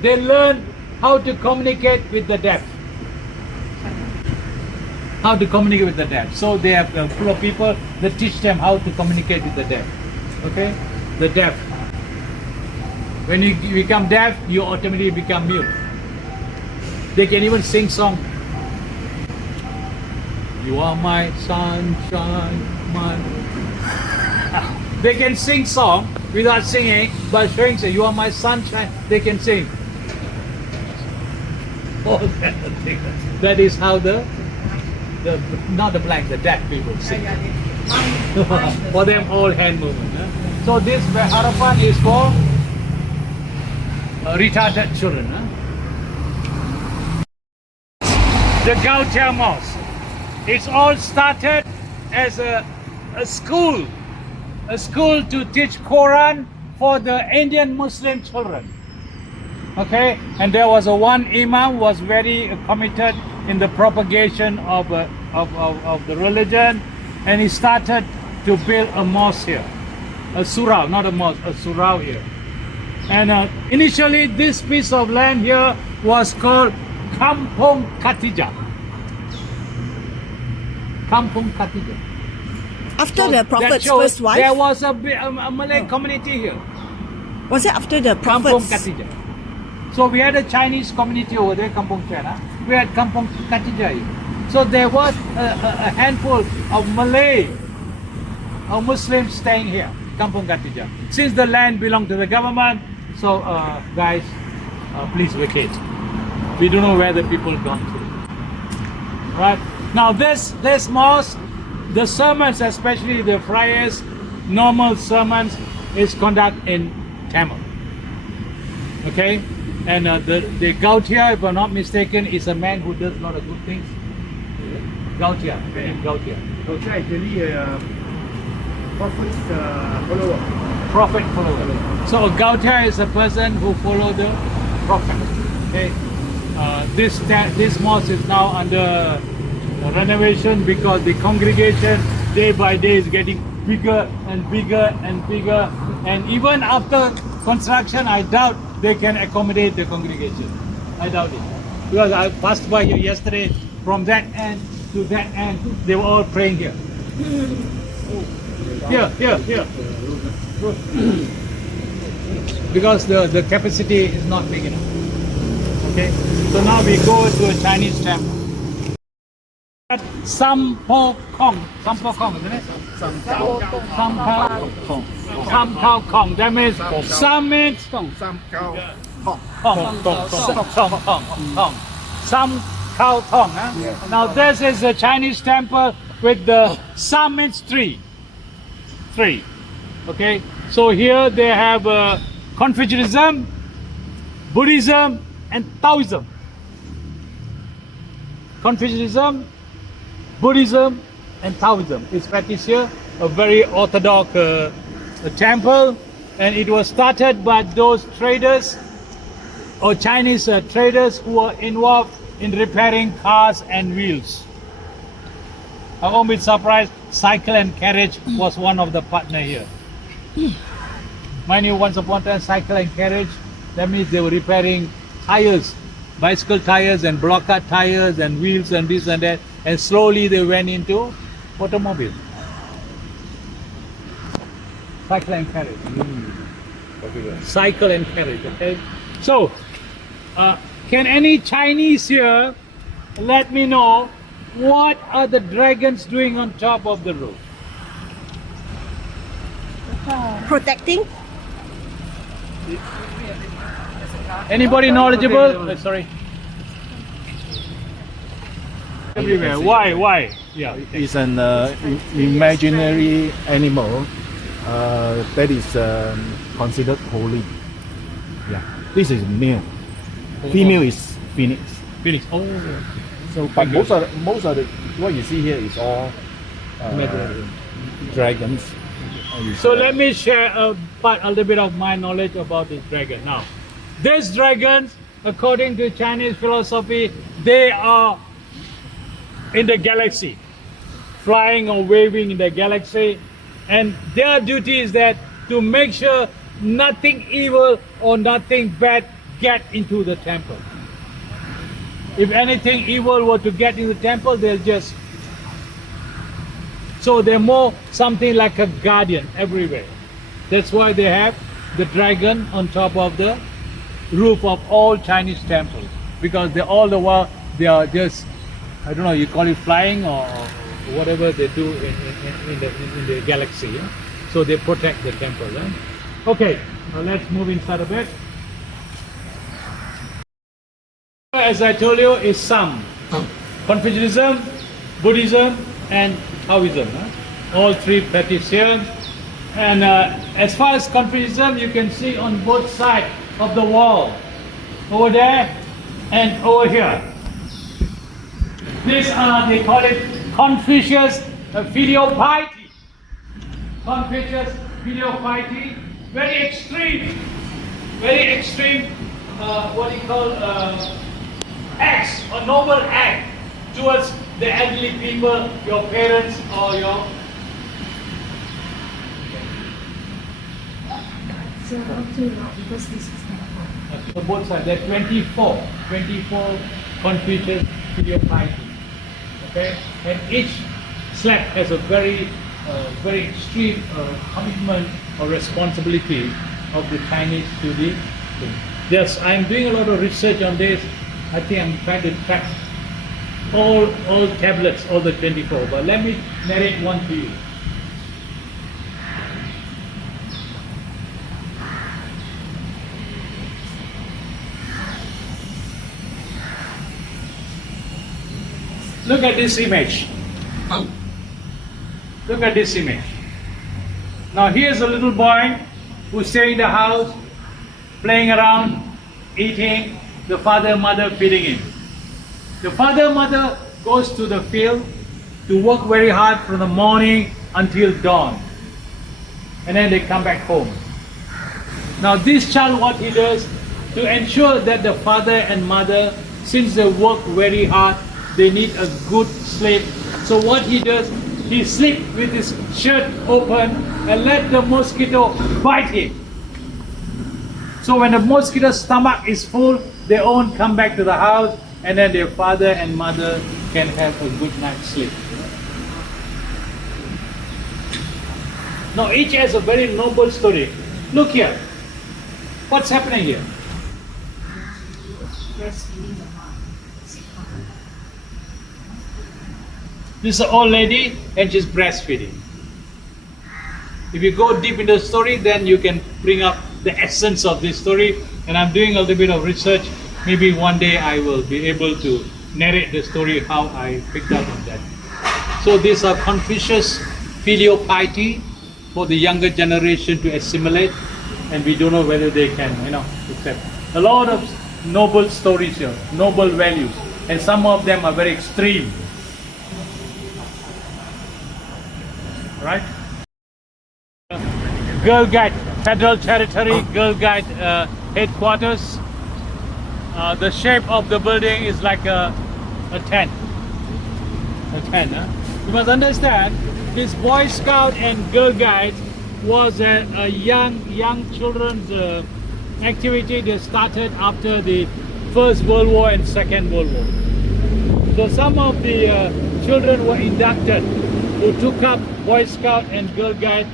They learn how to communicate with the deaf. How to communicate with the deaf. So they have a full of people that teach them how to communicate with the deaf. Okay, the deaf. When you become deaf, you automatically become mute. They can even sing song. You are my sunshine, my. They can sing song without singing, but showing say, you are my sunshine. They can sing. Oh, that is how the not the blind, the deaf people sing. For them, all hand movement. So this Harapan is for retarded children. The Gautia Mosque. It's all started as a school to teach Quran for the Indian Muslim children. Okay, and there was one imam was very committed in the propagation of the religion, and he started to build a mosque here, a surau, not a mosque, a surau here. And initially, this piece of land here was called Kampung Katija. Kampung Katija. After So the that Prophet's shows first wife? there was a Malay community here. Was it after the Kampung Prophet's? Katija. So we had a Chinese community over there, Kampung China. We had Kampung Katija here. So there was a handful of Malay or Muslims staying here, Kampung Katija. Since the land belonged to the government, so guys, please vacate. We don't know where the people gone to. Right? Now this mosque, the sermons, especially the friars, normal sermons, is conducted in Tamil. Okay? And the Gautia, if I'm not mistaken, is a man who does a lot of good things. Gautia, Gautia. Gautia actually prophet's follower. Prophet follower. So a Gautia is a person who follows the prophet. Okay. This mosque is now under renovation because the congregation day by day is getting bigger and bigger and bigger, and even after construction, I doubt they can accommodate the congregation. I doubt it, because I passed by here yesterday. From that end to that end, they were all praying here. Here. Because the capacity is not big enough. Okay, so now we go to a Chinese temple. Sampo Kong, isn't it? Sampo Kong. That means some means Kong. Some cow Tong. Now this is a Chinese temple with the Sam means tree. Okay, so here they have Confucianism, Buddhism, and Taoism. Confucianism, Buddhism, and Taoism is practiced here. A very orthodox temple, and it was started by those traders or Chinese traders who were involved in repairing cars and wheels. I won't be surprised, cycle and carriage was one of the partner here. Mind you, once upon a time, cycle and carriage, that means they were repairing tires, bicycle tires and block-out tires and wheels and this and that, and slowly they went into automobile. Cycle and carriage. Cycle and carriage, okay? So, can any Chinese here let me know what are the dragons doing on top of the roof? Protecting? Anybody knowledgeable? Sorry. Everywhere. Why? Yeah. It's an imaginary animal that is considered holy. Yeah, this is male. Female is phoenix. Phoenix. Oh. So, but most of the what you see here is all dragons. So let me share a little bit of my knowledge about this dragon. Now, these dragons, according to Chinese philosophy, they are in the galaxy, flying or waving in the galaxy, and their duty is that to make sure nothing evil or nothing bad get into the temple. If anything evil were to get into the temple, they'll just... So they're more something like a guardian everywhere. That's why they have the dragon on top of the roof of all Chinese temples, because they're all the while they are just, I don't know, you call it flying or whatever they do in the galaxy. Yeah? So they protect the temple. Yeah? Okay, now let's move inside a bit. As I told you, is some Confucianism, Buddhism, and Taoism. All three practice here. And as far as Confucianism, you can see on both sides of the wall, over there and over here. These are, they call it Confucius filial piety. Confucius filial piety, very extreme, what you call acts, a noble act towards the elderly people, your parents or your... So up to now, because this is So both sides, there are 24 Confucius filial piety. Okay, and each slab has a very extreme commitment or responsibility of the Chinese to the... Yes, I'm doing a lot of research on this. I think I'm trying to track all tablets, all the 24, but let me narrate one to you. Look at this image. Look at this image. Now here's a little boy who's staying in the house, playing around, eating, the father and mother feeding him. The father and mother goes to the field to work very hard from the morning until dawn. And then they come back home. Now this child, what he does, to ensure that the father and mother, since they work very hard, they need a good sleep. So what he does, he sleeps with his shirt open and let the mosquito bite him. So when the mosquito's stomach is full, they all come back to the house, and then their father and mother can have a good night's sleep. Now each has a very noble story. Look here. What's happening here? This is an old lady and she's breastfeeding. If you go deep into the story, then you can bring up the essence of this story. And I'm doing a little bit of research. Maybe one day I will be able to narrate the story how I picked up on that. So these are Confucius filial piety for the younger generation to assimilate, and we don't know whether they can, accept. A lot of noble stories here, noble values, and some of them are very extreme. Right? Girl Guide, Federal Territory Girl Guide headquarters. The shape of the building is like a tent. A tent, huh? You must understand, this Boy Scout and Girl Guide was a young children's activity that started after the First World War and Second World War. So some of the children were inducted who took up Boy Scout and Girl Guide,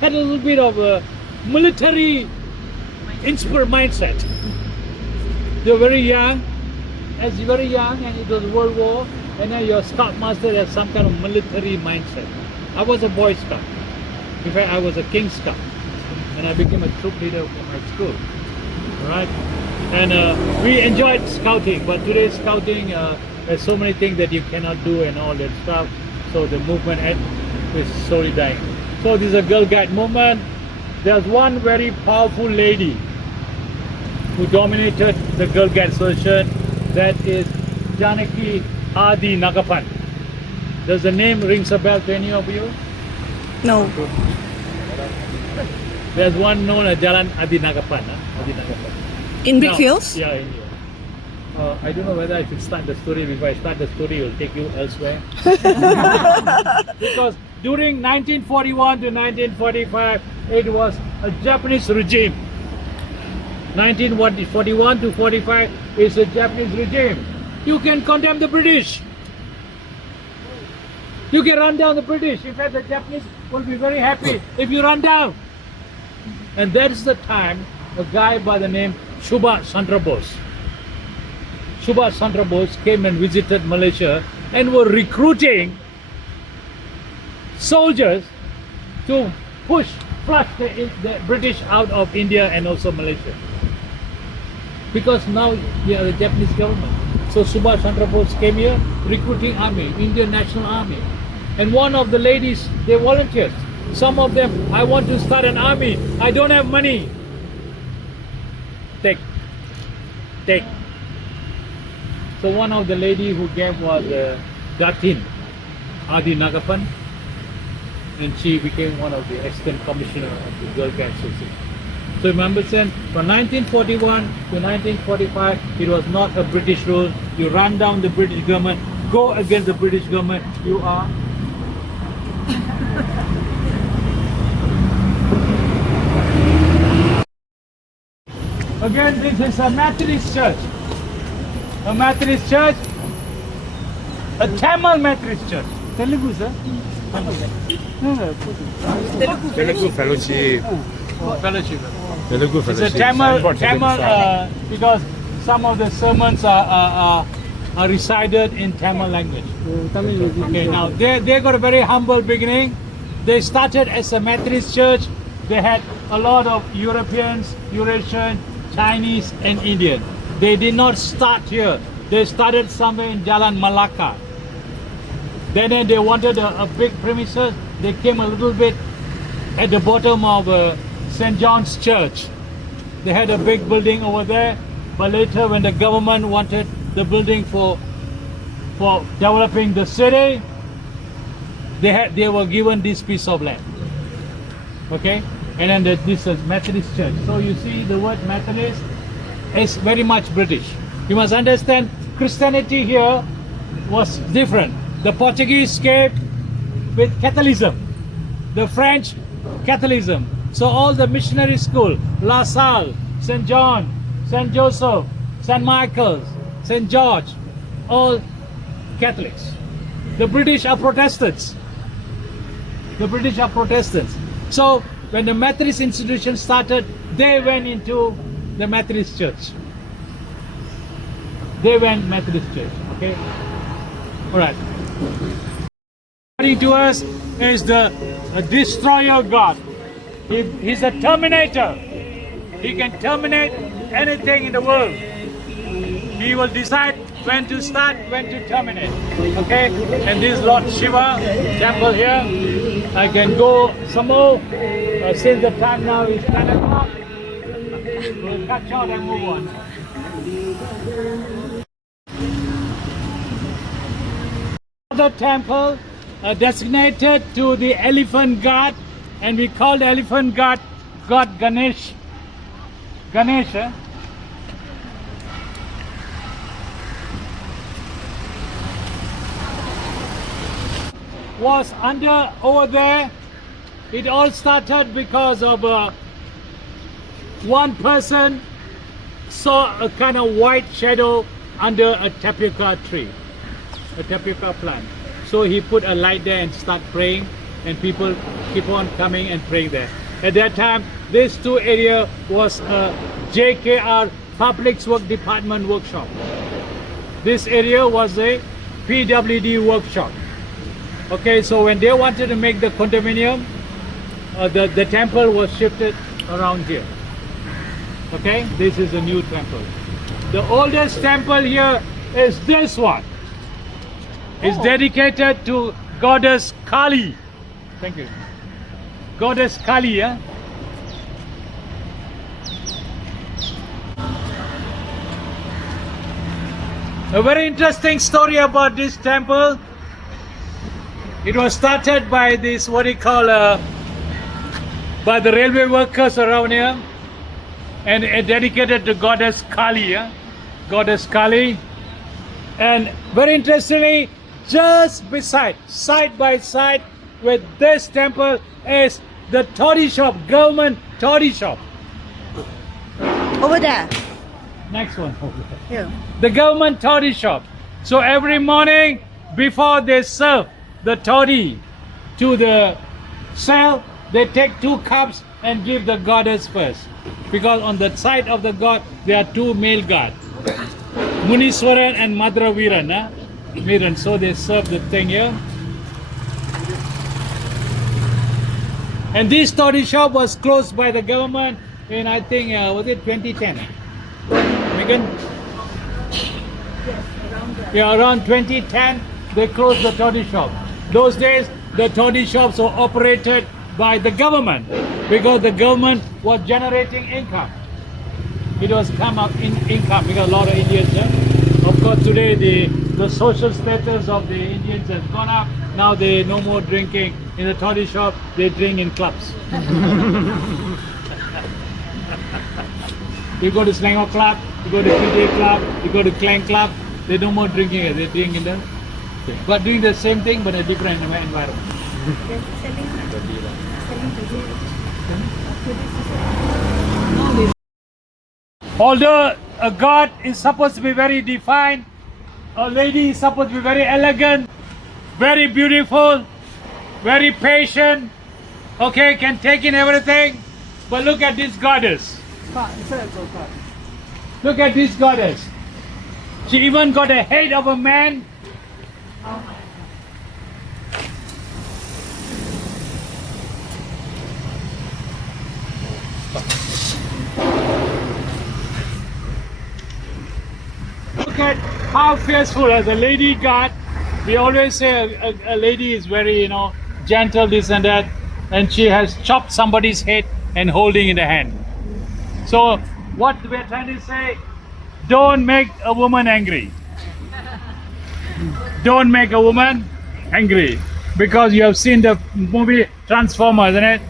had a little bit of a military inspired mindset. They were very young, and it was World War, and then your Scoutmaster has some kind of military mindset. I was a Boy Scout. In fact, I was a King Scout, and I became a troop leader for my school. Right? And we enjoyed scouting, but today's scouting There's so many things that you cannot do and all that stuff. So the movement is slowly dying. So this is a Girl Guide movement. There's one very powerful lady who dominated the Girl Guide Association. That is Janaki Adi Nagapan. Does the name rings a bell to any of you? No. There's one known as Jalan Adi Nagapan. Adi Nagapan. In Now, Brickfields? yeah, in here. I don't know whether I should start the story. Before I start the story, it will take you elsewhere. Because during 1941 to 1945, it was a Japanese regime. 1941 to 45 is a Japanese regime. You can condemn the British. You can run down the British. In fact, the Japanese will be very happy if you run down. And that's the time a guy by the name Subhash Chandra Bose. Subhash Chandra Bose came and visited Malaysia and were recruiting soldiers to flush the British out of India and also Malaysia. Because now we are the Japanese government. So Subhash Chandra Bose came here recruiting army, Indian National Army. And one of the ladies, they volunteered. Some of them, I want to start an army. I don't have money. Take. So one of the lady who gave was Datin Adi Nagapan, and she became one of the assistant commissioner of the Girl Guide Association. So remember, from 1941 to 1945, it was not a British rule. You run down the British government, go against the British government, you are. Again, this is a Methodist church. A Methodist church, a Tamil Methodist church. Telugu, sir? Telugu Fellowship. Fellowship. Telugu It's a Fellowship. Tamil, because some of the sermons are recited in Tamil language. Okay, now they got a very humble beginning. They started as a Methodist church. They had a lot of Europeans, Eurasian, Chinese and Indian. They did not start here. They started somewhere in Jalan Malacca. Then they wanted a big premises. They came a little bit at the bottom of St. John's Church. They had a big building over there, but later when the government wanted the building for developing the city, they were given this piece of land. Okay, and then this is Methodist Church. So you see the word Methodist is very much British. You must understand Christianity here was different. The Portuguese came with Catholicism, the French Catholicism. So all the missionary school, La Salle, St. John, St. Joseph, St. Michael's, St. George, all Catholics. The British are Protestants. The British are Protestants. So when the Methodist institution started, they went into the Methodist Church. They went Methodist Church. Okay. All right. According to us is the destroyer God. He's a terminator. He can terminate anything in the world. He will decide when to start, when to terminate. Okay? And this is Lord Shiva temple here. I can go some more. Since the time now is 10 o'clock, we'll cut short and move on. Another temple designated to the elephant god, and we call the elephant god Ganesh. Ganesha. Was under over there. It all started because of one person saw a kind of white shadow under a tapioca tree, a tapioca plant. So he put a light there and start praying, and people keep on coming and praying there. At that time, this two area was a JKR Public Works Department workshop. This area was a PWD workshop. Okay, so when they wanted to make the condominium, the temple was shifted around here. Okay, this is a new temple. The oldest temple here is this one. is dedicated to goddess Kali. Thank you. Goddess Kali, yeah? A very interesting story about this temple. It was started by this, what do you call, by the railway workers around here, and dedicated to goddess Kali, yeah? Goddess Kali. And very interestingly, just beside, side by side with this temple is the toddy shop, government toddy shop. Over there. Next one. Here. The government toddy shop. So every morning before they serve the toddy to the cell, they take 2 cups and give the goddess first. Because on the side of the god, there are 2 male gods. Muniswaran and Madraviran. Viran. So they serve the thing here. And this toddy shop was closed by the government in, I think, was it 2010? Megan? Yeah, around 2010, they closed the toddy shop. Those days, the toddy shops were operated by the government because the government was generating income. It was come up in income because a lot of Indians. Of course, today the social status of the Indians has gone up. Now they no more drinking in the toddy shop. They drink in clubs. You go to Slango Club, you go to PJ Club, you go to Clang Club. They no more drinking it. They drink in the, but doing the same thing but a different environment. Although a god is supposed to be very defined, a lady is supposed to be very elegant, very beautiful, very patient, okay, can take in everything. But look at this goddess. Look at this goddess. She even got a head of a man. Look at how faithful as a lady god. We always say a lady is very, gentle, this and that, and she has chopped somebody's head and holding in the hand. So what we're trying to say, don't make a woman angry. Don't make a woman angry, because you have seen the movie Transformers, isn't it?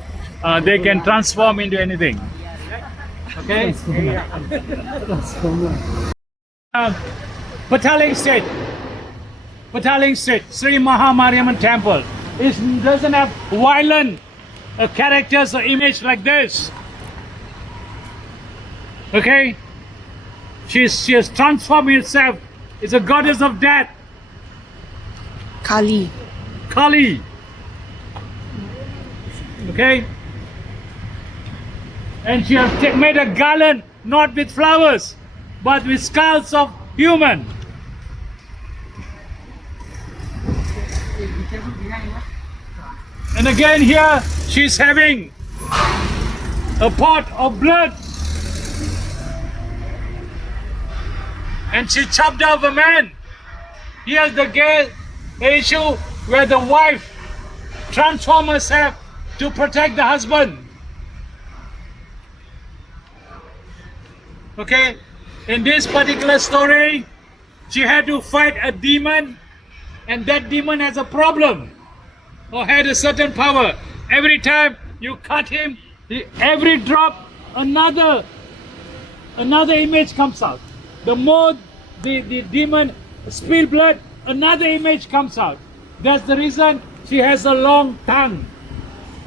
They can transform into anything. Okay? Pataling State, Sri Mahamariamman Temple. It doesn't have violent characters or image like this. Okay? She has transformed herself. It's a goddess of death. Kali. Okay? And she has made a garland not with flowers, but with skulls of human. And again here, she's having a pot of blood. And she chopped off a man. Here's the issue where the wife transforms herself to protect the husband. Okay? In this particular story, she had to fight a demon, and that demon has a problem or had a certain power. Every time you cut him, every drop, another image comes out. The more the demon spill blood, another image comes out. That's the reason she has a long tongue.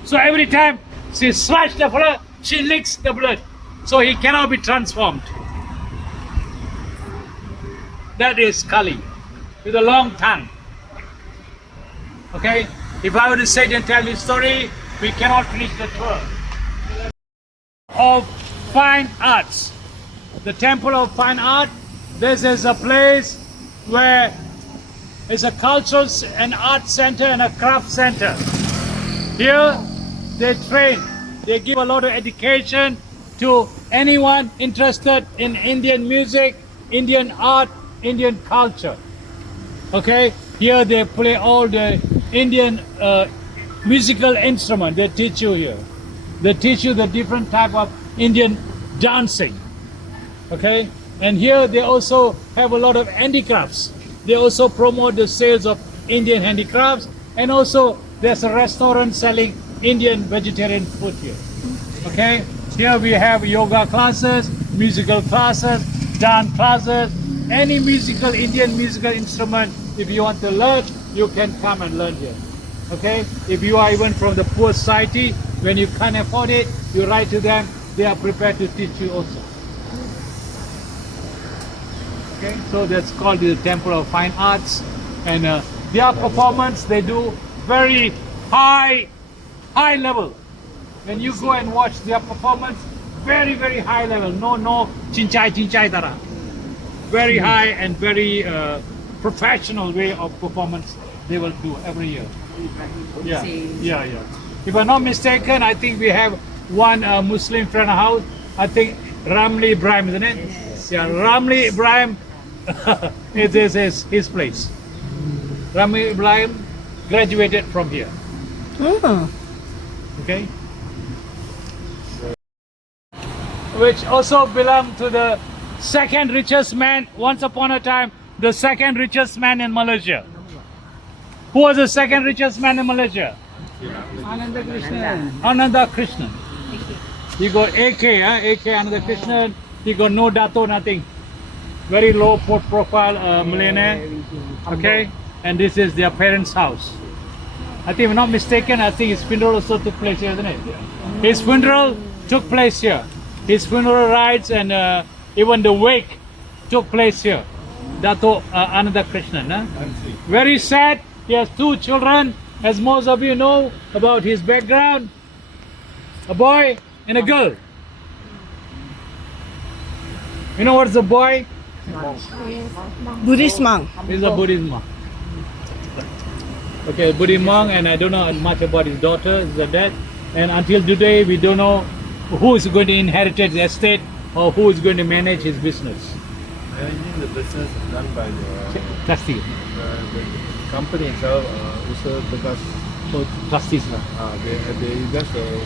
So every time she slashes the blood, she licks the blood. So he cannot be transformed. That is Kali, with a long tongue. Okay? If I were to sit and tell this story, we cannot finish the tour. Of fine arts. The Temple of Fine Art, this is a place where it's a cultural and art center and a craft center. Here they train, they give a lot of education to anyone interested in Indian music, Indian art, Indian culture. Okay, here they play all the Indian musical instrument. They teach you here. They teach you the different type of Indian dancing. Okay, and here they also have a lot of handicrafts. They also promote the sales of Indian handicrafts, and also there's a restaurant selling Indian vegetarian food here. Okay, here we have yoga classes, musical classes, dance classes, any musical Indian musical instrument. If you want to learn, you can come and learn here. Okay, if you are even from the poor society, when you can't afford it, you write to them, they are prepared to teach you also. Okay, so that's called the Temple of Fine Arts, and their performance, they do very high level. When you go and watch their performance, very high level. No chinchay tara. Very high and very professional way of performance they will do every year. Yeah. If I'm not mistaken, I think we have one Muslim friend house. I think Ramli Ibrahim, isn't it? Yes. Yeah, Ramli Ibrahim. It is his place. Ramli Ibrahim graduated from here. Okay. Which also belonged to the second richest man, once upon a time, the second richest man in Malaysia. Who was the second richest man in Malaysia? Ananda Krishnan. He got AK Ananda Krishnan. He got no dato, nothing. Very low profile millionaire. Okay, and this is their parents' house. I think if I'm not mistaken, I think his funeral also took place here, isn't it? His funeral took place here. His funeral rites and even the wake took place here. Dato Ananda Krishnan. Very sad. He has two children, as most of you know about his background. A boy and a girl. You know what's a boy? Buddhist monk. He's a Buddhist monk. Okay, Buddhist monk, and I don't know much about his daughter, his dad. And until today, we don't know who is going to inherit the estate or who is going to manage his business. I think the business is done by the Trustee. company itself, also because Trustees. they just a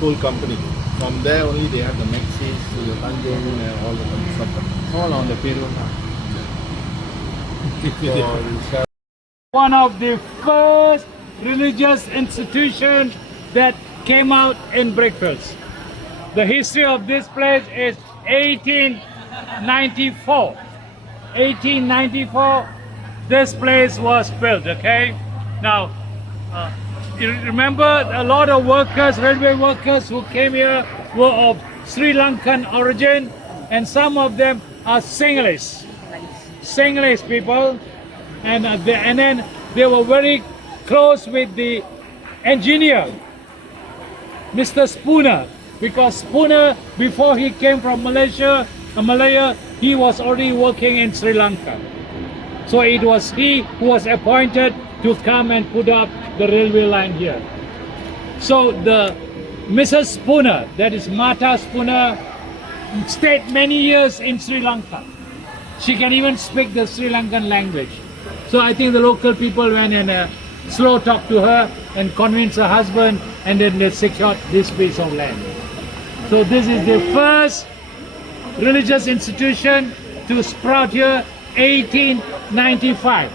full company. From there only they have the maxis, the Tanjung and all the stuff. All on the payroll. So, One of the first religious institutions that came out in Brickfields. The history of this place is 1894. 1894, this place was built, okay? Now, you remember a lot of workers, railway workers who came here were of Sri Lankan origin, and some of them are Sinhalese people, and then they were very close with the engineer, Mr. Spooner, because Spooner, before he came from Malaya, he was already working in Sri Lanka. So it was he who was appointed to come and put up the railway line here. So the Mrs. Spooner, that is Mata Spooner, stayed many years in Sri Lanka. She can even speak the Sri Lankan language. So I think the local people went and slow talk to her and convinced her husband, and then they secured this piece of land. So this is the first religious institution to sprout here, 1895.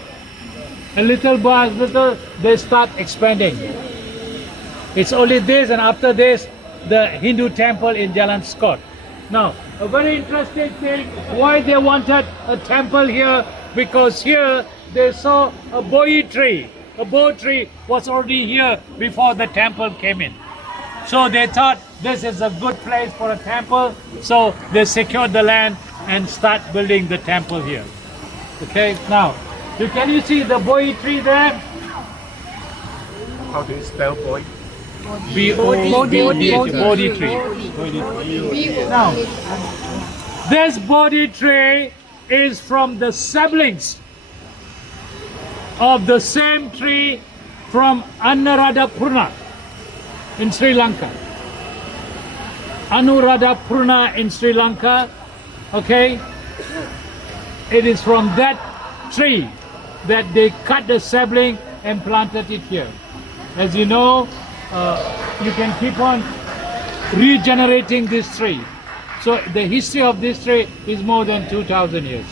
A little by little, they start expanding. It's only this, and after this, the Hindu temple in Jalan Scott. Now, a very interesting thing, why they wanted a temple here, because here they saw a boi tree. A boi tree was already here before the temple came in. So they thought this is a good place for a temple, so they secured the land and start building the temple here. Okay, now, can you see the boi tree there? how do you spell boy? Bodhi tree. Now, this Bodhi tree is from the siblings of the same tree from Anuradhapurna in Sri Lanka. Anuradhapurna in Sri Lanka, okay? It is from that tree that they cut the sapling and planted it here. As you know, you can keep on regenerating this tree. So the history of this tree is more than 2,000 years.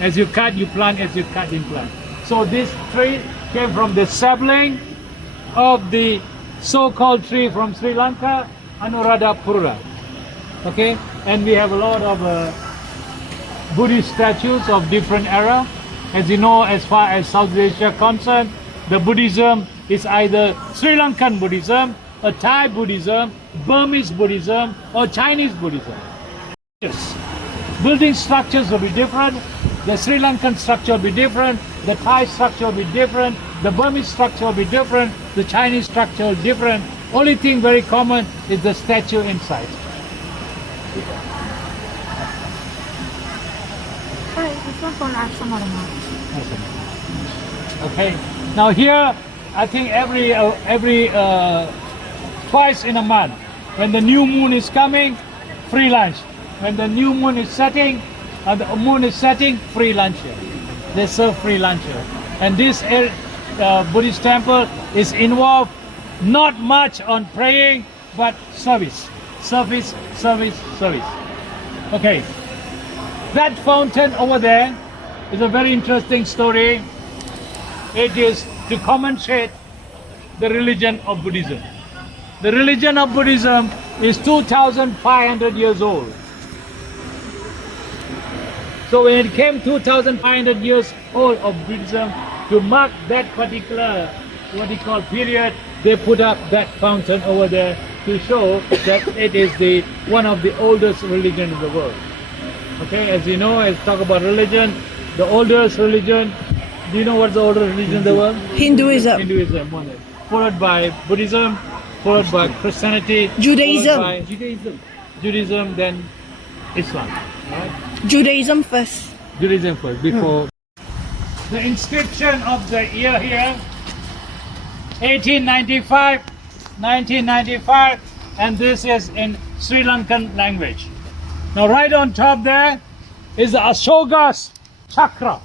As you cut, you plant, as you cut, you plant. So this tree came from the sapling of the so-called tree from Sri Lanka, Anuradhapura. Okay, and we have a lot of Buddhist statues of different era. As you know, as far as South Asia concerned, the Buddhism is either Sri Lankan Buddhism, or Thai Buddhism, Burmese Buddhism, or Chinese Buddhism. Yes. Building structures will be different. The Sri Lankan structure will be different. The Thai structure will be different. The Burmese structure will be different. The Chinese structure will be different. Only thing very common is the statue inside. Hi, this one for Assamadama. Okay. Now here, I think every twice in a month, when the new moon is coming, free lunch. When the new moon is setting, the moon is setting, free lunch here. They serve free lunch here. And this Buddhist temple is involved not much on praying, but service. Service, service, service. Okay. That fountain over there is a very interesting story. It is to commentate the religion of Buddhism. The religion of Buddhism is 2,500 years old. So when it came 2,500 years old of Buddhism, to mark that particular, what you call period, they put up that fountain over there to show that it is one of the oldest religions in the world. Okay, as you know, as talk about religion, the oldest religion, do you know what's the oldest religion in the world? Hinduism. Hinduism, followed by Buddhism, followed by Christianity, Judaism. followed by Judaism, then Islam. Right? Judaism first. Judaism first, before. The inscription of the year here, 1895, 1995, and this is in Sri Lankan language. Now right on top there is the Ashoka's chakra.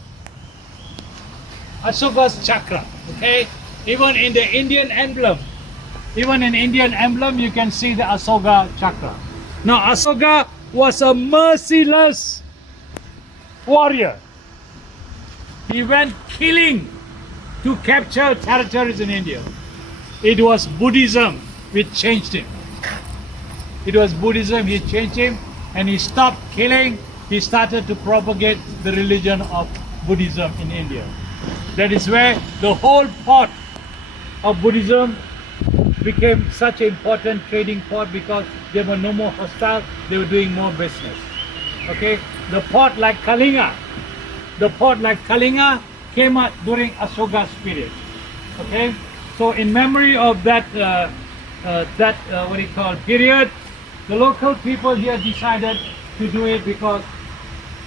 Ashoka's chakra, okay? Even in the Indian emblem, you can see the Ashoka chakra. Now Ashoka was a merciless warrior. He went killing to capture territories in India. It was Buddhism which changed him. It was Buddhism which changed him, and he stopped killing. He started to propagate the religion of Buddhism in India. That is where the whole port of Buddhism became such an important trading port, because they were no more hostile, they were doing more business. Okay, the port like Kalinga came out during Ashoka's period. Okay, so in memory of that what you call period, the local people here decided to do it, because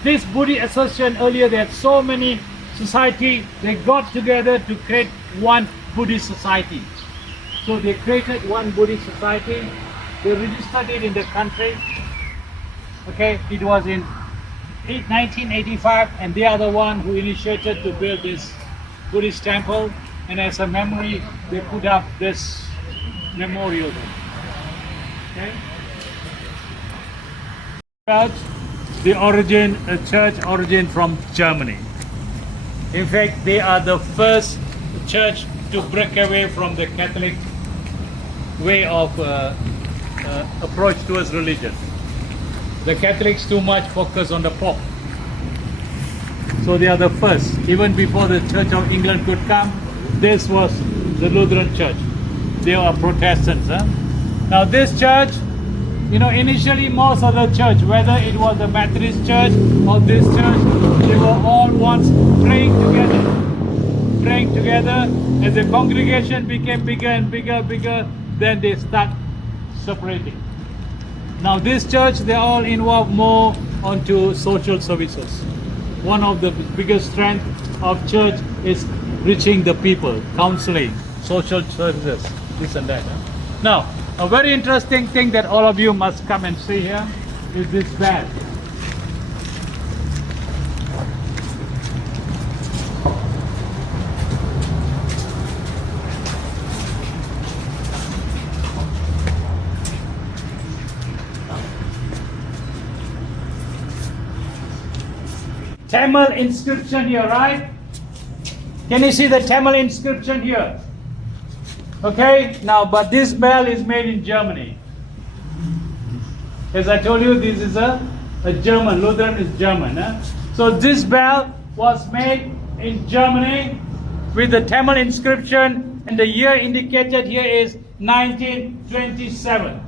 this Buddhist association earlier, they had so many society, they got together to create one Buddhist society. So they created one Buddhist society. They registered it in the country. Okay, it was in 1985, and they are the one who initiated to build this Buddhist temple. And as a memory, they put up this memorial. Okay. Church origin from Germany. In fact, they are the first church to break away from the Catholic way of approach towards religion. The Catholics too much focus on the Pope. So they are the first. Even before the Church of England could come, this was the Lutheran Church. They are Protestants. Huh? Now this church, you know, initially most of the church, whether it was the Methodist church or this church, they were all once praying together. As the congregation became bigger and bigger, then they start separating. Now this church, they all involved more onto social services. One of the biggest strengths of church is reaching the people, counseling, social services, this and that. Now, a very interesting thing that all of you must come and see here is this bell. Tamil inscription here, right? Can you see the Tamil inscription here? Okay, now, but this bell is made in Germany. As I told you, this is a German, Lutheran is German. So this bell was made in Germany with the Tamil inscription, and the year indicated here is 1927.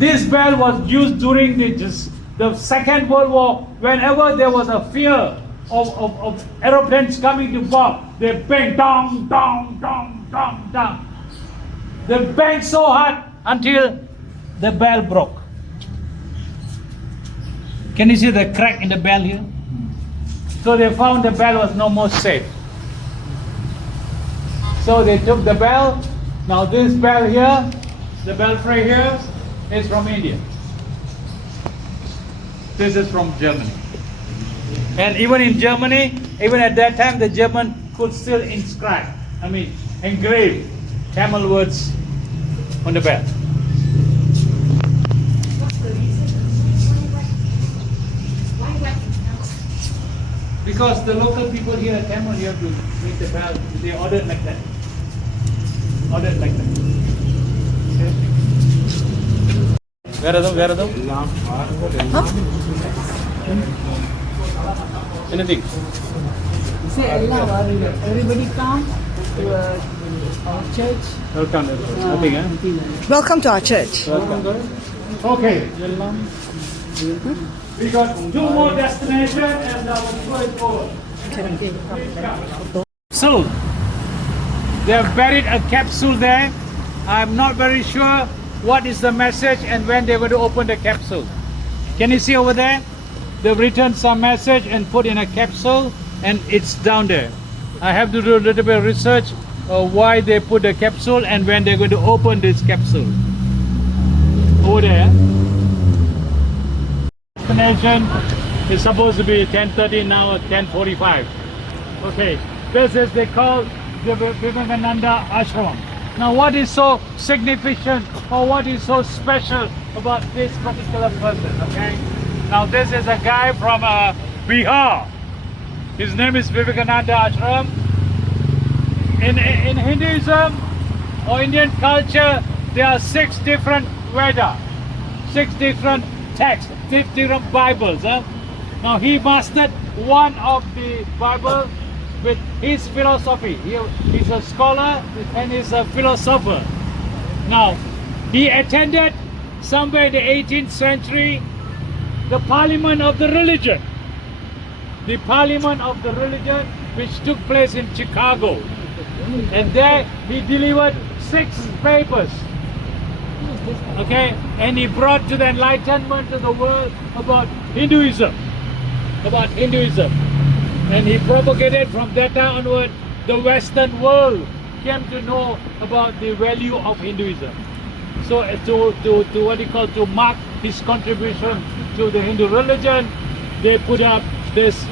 This bell was used during the Second World War. Whenever there was a fear of aeroplanes coming to bomb, they bang, dong, dong, dong, dong, dong. They banged so hard until the bell broke. Can you see the crack in the bell here? So they found the bell was no more safe. So they took the bell. Now this bell here, the belfry here, is from India. This is from Germany. And even in Germany, even at that time, the German could still engrave Tamil words on the bell. What's the reason? Why wax? Because the local people here at Tamil, you have to make the bell, they ordered like that. Ordered like that. Okay. Where are them? Anything? Say everybody come to our church. Welcome. Nothing, Welcome to our church. Welcome. Okay. We got 2 more destinations and our first forward. So, they have buried a capsule there. I'm not very sure what is the message and when they're going to open the capsule. Can you see over there? They've written some message and put in a capsule, and it's down there. I have to do a little bit of research why they put the capsule and when they're going to open this capsule. Over there. Destination is supposed to be 10:30, now at 10:45. Okay, this is they call the Vivekananda Ashram. Now what is so significant or what is so special about this particular person, okay? Now this is a guy from Bihar. His name is Vivekananda Ashram. In Hinduism or Indian culture, there are 6 different Vedas, 6 different texts, 6 different Bibles. Now he mastered one of the Bible with his philosophy. He's a scholar and he's a philosopher. Now, he attended somewhere in the 18th century the Parliament of the Religion. The Parliament of the Religion, which took place in Chicago. And there he delivered 6 papers. Okay, and he brought to the enlightenment to the world about Hinduism. And he propagated from that time onward, the Western world came to know about the value of Hinduism. So to mark his contribution to the Hindu religion, they put up this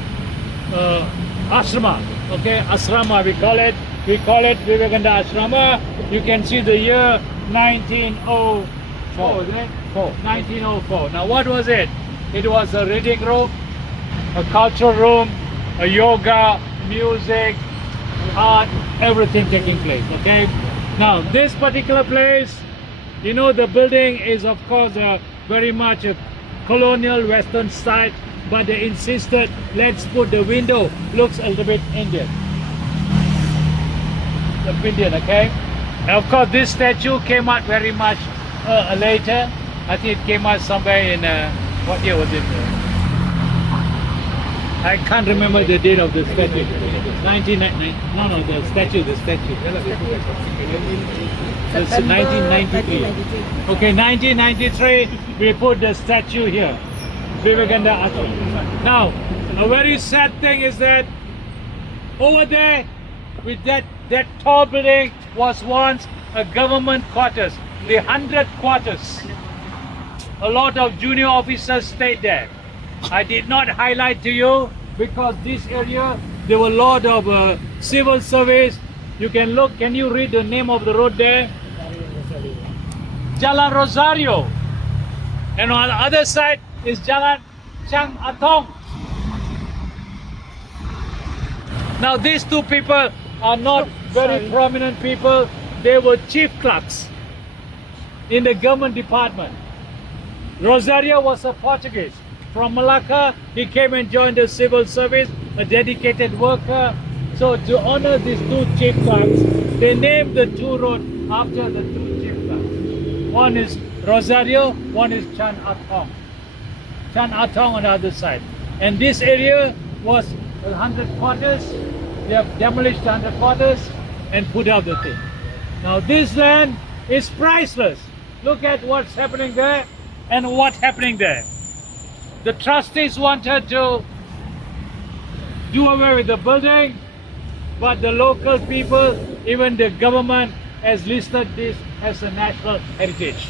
ashrama, okay, asrama we call it Vivekananda Ashrama. You can see the year 1904, isn't it? 1904. Now what was it? It was a reading room, a cultural room, a yoga, music, art, everything taking place, okay? Now this particular place, you know, the building is of course very much a colonial Western style, but they insisted, let's put the window, looks a little bit Indian. Indian, okay? And of course this statue came out very much later. I think it came out somewhere in, what year was it? I can't remember the date of the statue. 1990. No, the statue. It's 1993. Okay, 1993, we put the statue here. Vivekananda Ashram. Now, a very sad thing is that over there, with that tall building was once a government quarters, the 100 quarters. A lot of junior officers stayed there. I did not highlight to you because this area there were a lot of civil service. You can look, can you read the name of the road there? Jalan Rosario. And on the other side is Jalan Chang Atong. Now these two people are not very prominent people. They were chief clerks in the government department. Rosario was a Portuguese. From Malacca, he came and joined the civil service, a dedicated worker. So to honor these two chief clerks, they named the two roads after the two chief clerks. One is Rosario, one is Chan Atong. Chan Atong on the other side. And this area was 100 quarters. They have demolished 100 quarters and put up the thing. Now this land is priceless. Look at what's happening there and what's happening there. The trustees wanted to do away with the building, but the local people, even the government, has listed this as a national heritage.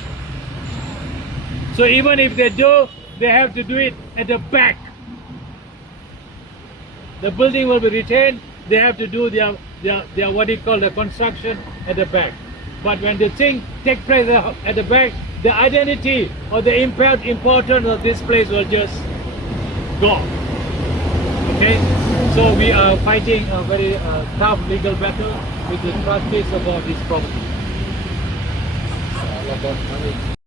So even if they do, they have to do it at the back. The building will be retained. They have to do their what do you call the construction at the back. But when the thing take place at the back, the identity or the importance of this place will just go. Okay, so we are fighting a very tough legal battle with the trustees about this property. All about money.